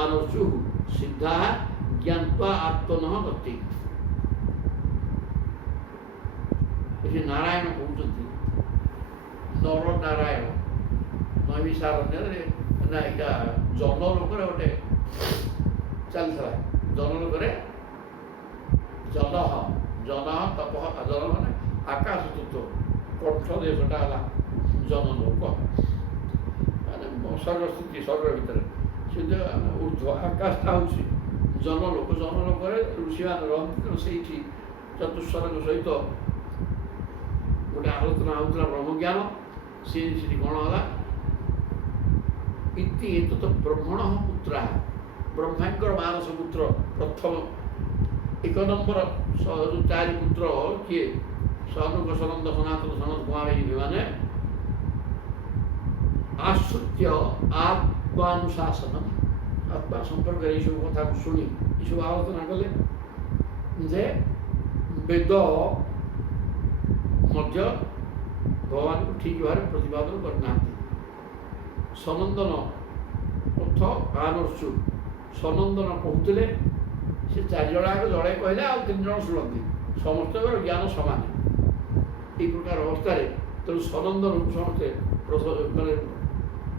ଆନର୍ଷୁଃ ସିଦ୍ଧାଃ ଜ୍ଞାତ୍ୱା ଆତ୍ମନଃ ଗତି। ଏଠି ନାରାୟଣ କହୁଛନ୍ତି, ନର ନାରାୟଣ ନୈମିଷାରଣ୍ୟରେ ନା ଏଇଟା ଜନଲୋକରେ ଗୋଟେ ଚାଲିଥିଲା। ଜନଲୋକରେ ଜନ ତପଃ ଜନ ମାନେ ଆକାଶ ତତ୍ତ୍ୱ, କଣ୍ଠ ଦେଶଟା ହେଲା ଜନଲୋକ। ମାନେ ସ୍ୱର୍ଗ ସ୍ଥିତି ସ୍ୱର୍ଗ ଭିତରେ ସେ ଉର୍ଦ୍ଧ୍ୱ ଆକାଶଟା ହେଉଛି ଜନଲୋକ। ଜନଲୋକରେ ଋଷିମାନେ ରହନ୍ତି। ତେଣୁ ସେଇଠି ଚତୁଃସ୍ୱରଙ୍କ ସହିତ ଗୋଟେ ଆଲୋଚନା ହେଉଥିଲା ବ୍ରହ୍ମଜ୍ଞାନ। ସେଠି କ'ଣ ହେଲା? ଇତି ଏତତ୍ ବ୍ରହ୍ମଣ ପୁତ୍ରାଃ। ବ୍ରହ୍ମାଙ୍କର 12 ପୁତ୍ର। ପ୍ରଥମ 1 ନମ୍ବର 4 ପୁତ୍ର କିଏ? ସନୁକ ସନନ୍ଦ ସନାତନ ସନତ କୁମାର ଏମାନେ ଆଶ୍ରିତ୍ୟ ଆତ୍ମାନୁଶାସନ, ଆତ୍ମା ସମ୍ପର୍କରେ ଏଇସବୁ କଥାକୁ ଶୁଣି ଏସବୁ ଆଲୋଚନା କଲେ ଯେ ବେଦ ମଧ୍ୟ ଭଗବାନଙ୍କୁ ଠିକ୍ ଭାବରେ ପ୍ରତିପାଦନ କରିନାହାନ୍ତି। ସନନ୍ଦନ ଅର୍ଥ ଆନର୍ଷୁ। ସନନ୍ଦନ କହୁଥିଲେ ସେ 4 ଜଣ ଆଗ ଜଣେ କହିଲେ ଆଉ 3 ଜଣ ଶୁଣନ୍ତି। ସମସ୍ତଙ୍କର ଜ୍ଞାନ ସମାନ ଏହି ପ୍ରକାର ଅବସ୍ଥାରେ। ତେଣୁ ସନନ୍ଦନକୁ ସମସ୍ତେ ମାନେ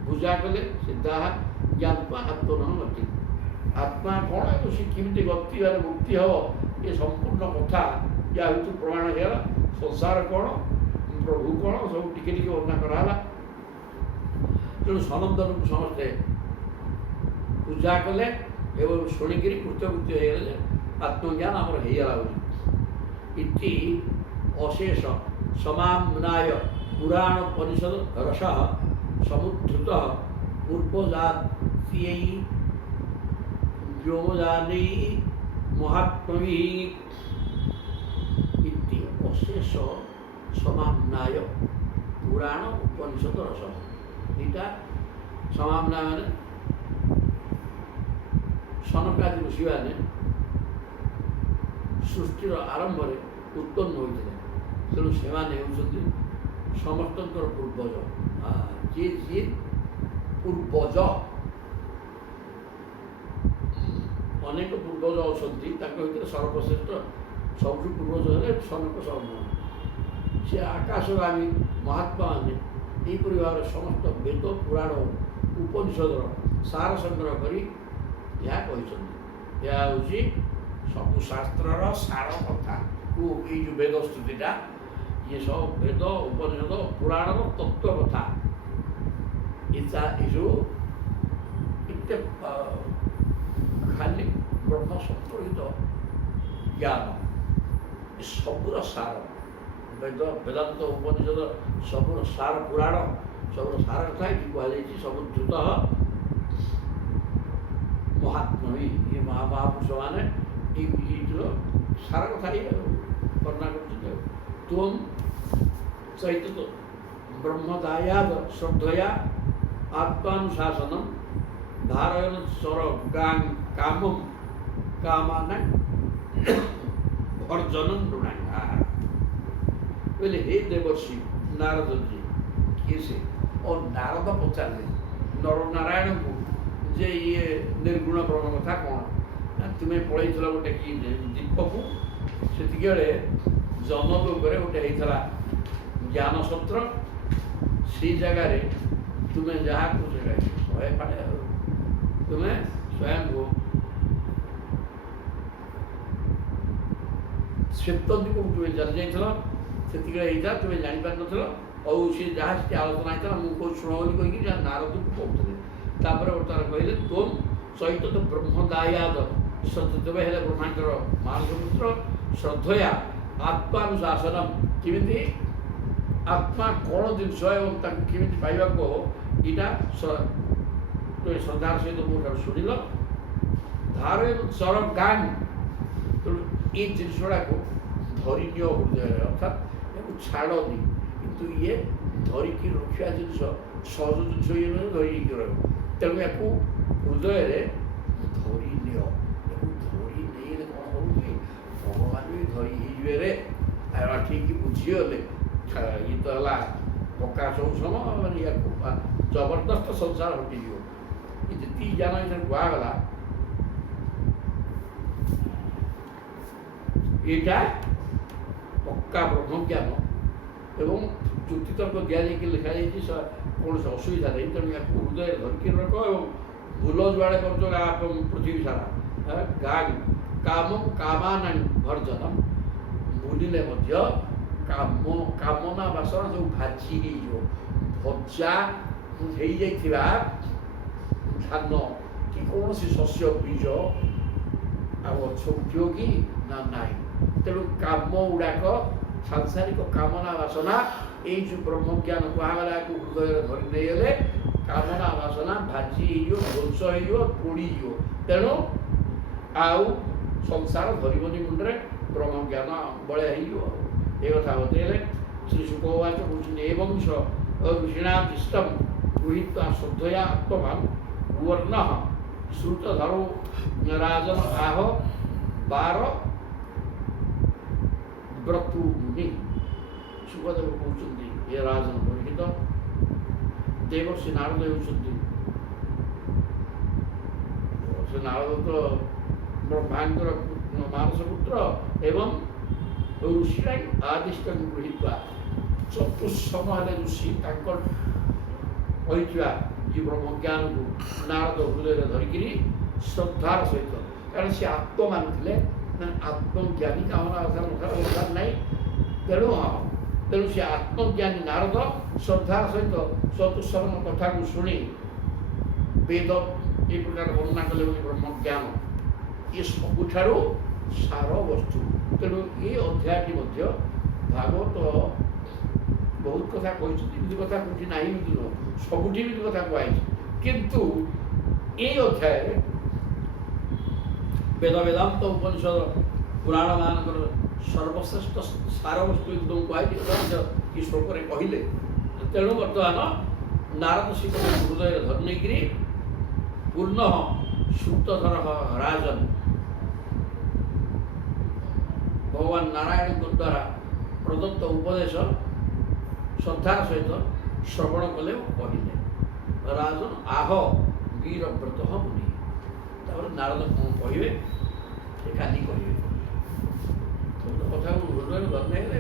ପୂଜା କଲେ। ସିଦ୍ଧାଃ ଜ୍ଞାତ୍ୱା ଆତ୍ମନଃ ଗତି। ଆତ୍ମା କ'ଣ ଏବଂ ସେ କେମିତି ଗତି ମାନେ ମୁକ୍ତି ହେବ ଏ ସମ୍ପୂର୍ଣ୍ଣ କଥା या भितर प्रमाण होगा संसार कौन प्रभु कौन सब टिके टिके वर्णना कराला तेणु सनंदन को समस्ते पूजा कले एवं शुणिक कृतकृत्य हो आत्मज्ञान आमर होगला इति अशेष समाम्नाय पुराण परिषद रस समुद्धृत पूर्वजातीय व्योमजानी महात्मवी इति अशेष समाम्नाय पुराण उपनिषद रस इटा समाम्नाय माने सनकादि ऋषि मैंने सृष्टिर आरंभ में उत्पन्न होते तेणु से समस्त पूर्वज जी जी पूर्वज अनेक पूर्वज अच्छा सर्वश्रेष्ठ सब पूर्वज है सनक सर्व सी आकाशगामी महात्मा मैंने यहपरी भाव समस्त वेद पुराण उपनिषद सार संग्रह कर सब शास्त्र सार कथा को ये जो वेद स्तुतिटा ये सब वेद उपनिषद पुराण तत्व कथा खाली ब्रह्म संतुलित ज्ञान सबुर सार वेद वेदांत उपनिषद सबुर सार पुराण सबुर सार कथा ये कहुई समुद्रुत महात्मा ये महापुरुष मैंने सारा कथा ही वर्णना कर तुम सहित तो ब्रह्मदायाद श्रद्धया आत्मानुशासनम धारयन स्वर कामम कामान वर्जनम ऋणा बोले हे देवर्षि नारद जी किए से और नारद पचारे नर नारायण को जे ये निर्गुण ब्रह्म कथा कौन तुम्हें पढ़ई गोटे कि दीप को से जनक गोटे होता ज्ञान सत्र से जगार तुम्हें जहाँ कुछ शहे पाड़े तुम्हें स्वयं को श्वेतद्वीप को तुम्हें चली जाता तुम्हें जापार नल और सी जहाँ से आलोचना होता मुझे शुण बोली कहीकि नारद को कहते तापर बर्तमान कहले तुम सहित तो ब्रह्मदायाद सत्यदेव है ब्रह्मांडर मानसपुत्र श्रद्धया आत्मानुशासनम किमिति आत्मा कौन जिनस एवं पाइबा यहाँ तो श्रद्धार सहित मुझे शुणिल धार चर गान तेणु ये जिनसटा को धरिनी हृदय अर्थात छाड़नी कितु ये धरिकी रखा जिनस सहज जिनस ये धरिकी रह तेणु या हृदय धरी नि धरी नहीं कौन हो भगवान भी धरी हो ठीक बुझीगले ये तो है पक्का सब समय मैंने या जबरदस्त संसार हटिज जी ज्ञान ये कगला यहाँ पक्का ब्रह्म ज्ञान एवं जुक्तितर्क दि लिखाई कौन से असुविधा नहीं तेणु या हृदय धरिकी रख भूल जुआड़े कर पृथ्वी सारा गाग काम कामान भर्जनम भूलिले काम कामना बासना सब भाजी भजा हो धान कि कौन सी शस्य बीज आछो कि ना तेणु काम गुड़ाक सांसारिक कामना बासना ये जो ब्रह्म ज्ञान कहगला हृदय धरी देगले कामना बासना भाजी ध्वंस हो पोड़ी तेणु आउ संसार धरबनी मुंडे ब्रह्म ज्ञान बलिया ये कथा बतले श्री शुकवाच कहते एवं ऋषिणादिष्टम गृहीत श्रद्धया आत्मान वर्ण श्रुतधरो राजन आह 12 व्रतु मुनि सुखदेव कहते ये राजन परीक्षित देवर्षि नारद होती से नारद तो ब्रह्मांडर मानसपुत्र एवं ऋषि आदिष्ट गृहीत चतुस्सम ऋषि जी ब्रह्मज्ञान को नारद हृदय धरिकी श्रद्धार सहित कारण सी आत्मा मानुले ନା ଆତ୍ମଜ୍ଞାନୀ କାମନା ଦରକାର ନାହିଁ। ତେଣୁ ତେଣୁ ସେ ଆତ୍ମଜ୍ଞାନୀ ନାରଦ ଶ୍ରଦ୍ଧା ସହିତ ଚତୁଃଶରଣ କଥାକୁ ଶୁଣି ବେଦ ଏ ପ୍ରକାର ବର୍ଣ୍ଣନା କଲେ ବୋଲି ବ୍ରହ୍ମଜ୍ଞାନ ଏ ସବୁଠାରୁ ସାର ବସ୍ତୁ। ତେଣୁ ଏ ଅଧ୍ୟାୟଟି ମଧ୍ୟ ଭାଗବତ ବହୁତ କଥା କହିଛନ୍ତି, ଏମିତି କଥା କେଉଁଠି ନାହିଁ ଏମିତି ନୁହଁ, ସବୁଠି ଏମିତି କଥା କୁହାଯାଇଛି। କିନ୍ତୁ ଏ ଅଧ୍ୟାୟରେ ବେଦ ବେଦାନ୍ତ ଉପନିଷଦ ପୁରାଣମାନଙ୍କର ସର୍ବଶ୍ରେଷ୍ଠ ସାରବସ୍ତୁ ଏକଦମ କୁହାଯାଇଛି ଏ ଶ୍ଲୋକରେ କହିଲେ। ତେଣୁ ବର୍ତ୍ତମାନ ନାରଦ ଶ୍ରୀଙ୍କ ହୃଦୟରେ ଧରି ନେଇକିରି ପୂର୍ଣ୍ଣ ସୂକ୍ତଧର ରାଜନ ଭଗବାନ ନାରାୟଣଙ୍କ ଦ୍ୱାରା ପ୍ରଦତ୍ତ ଉପଦେଶ ଶ୍ରଦ୍ଧାର ସହିତ ଶ୍ରବଣ କଲେ ଓ କହିଲେ। ରାଜନ ଆହ ବୀରବ୍ରତ ମୁନି। ତାପରେ ନାରଦ କ'ଣ କହିବେ ସେ କାଲି କହିବେ। କଥାକୁ ହୃଦୟରେ ଧରି ନେଇଗଲେ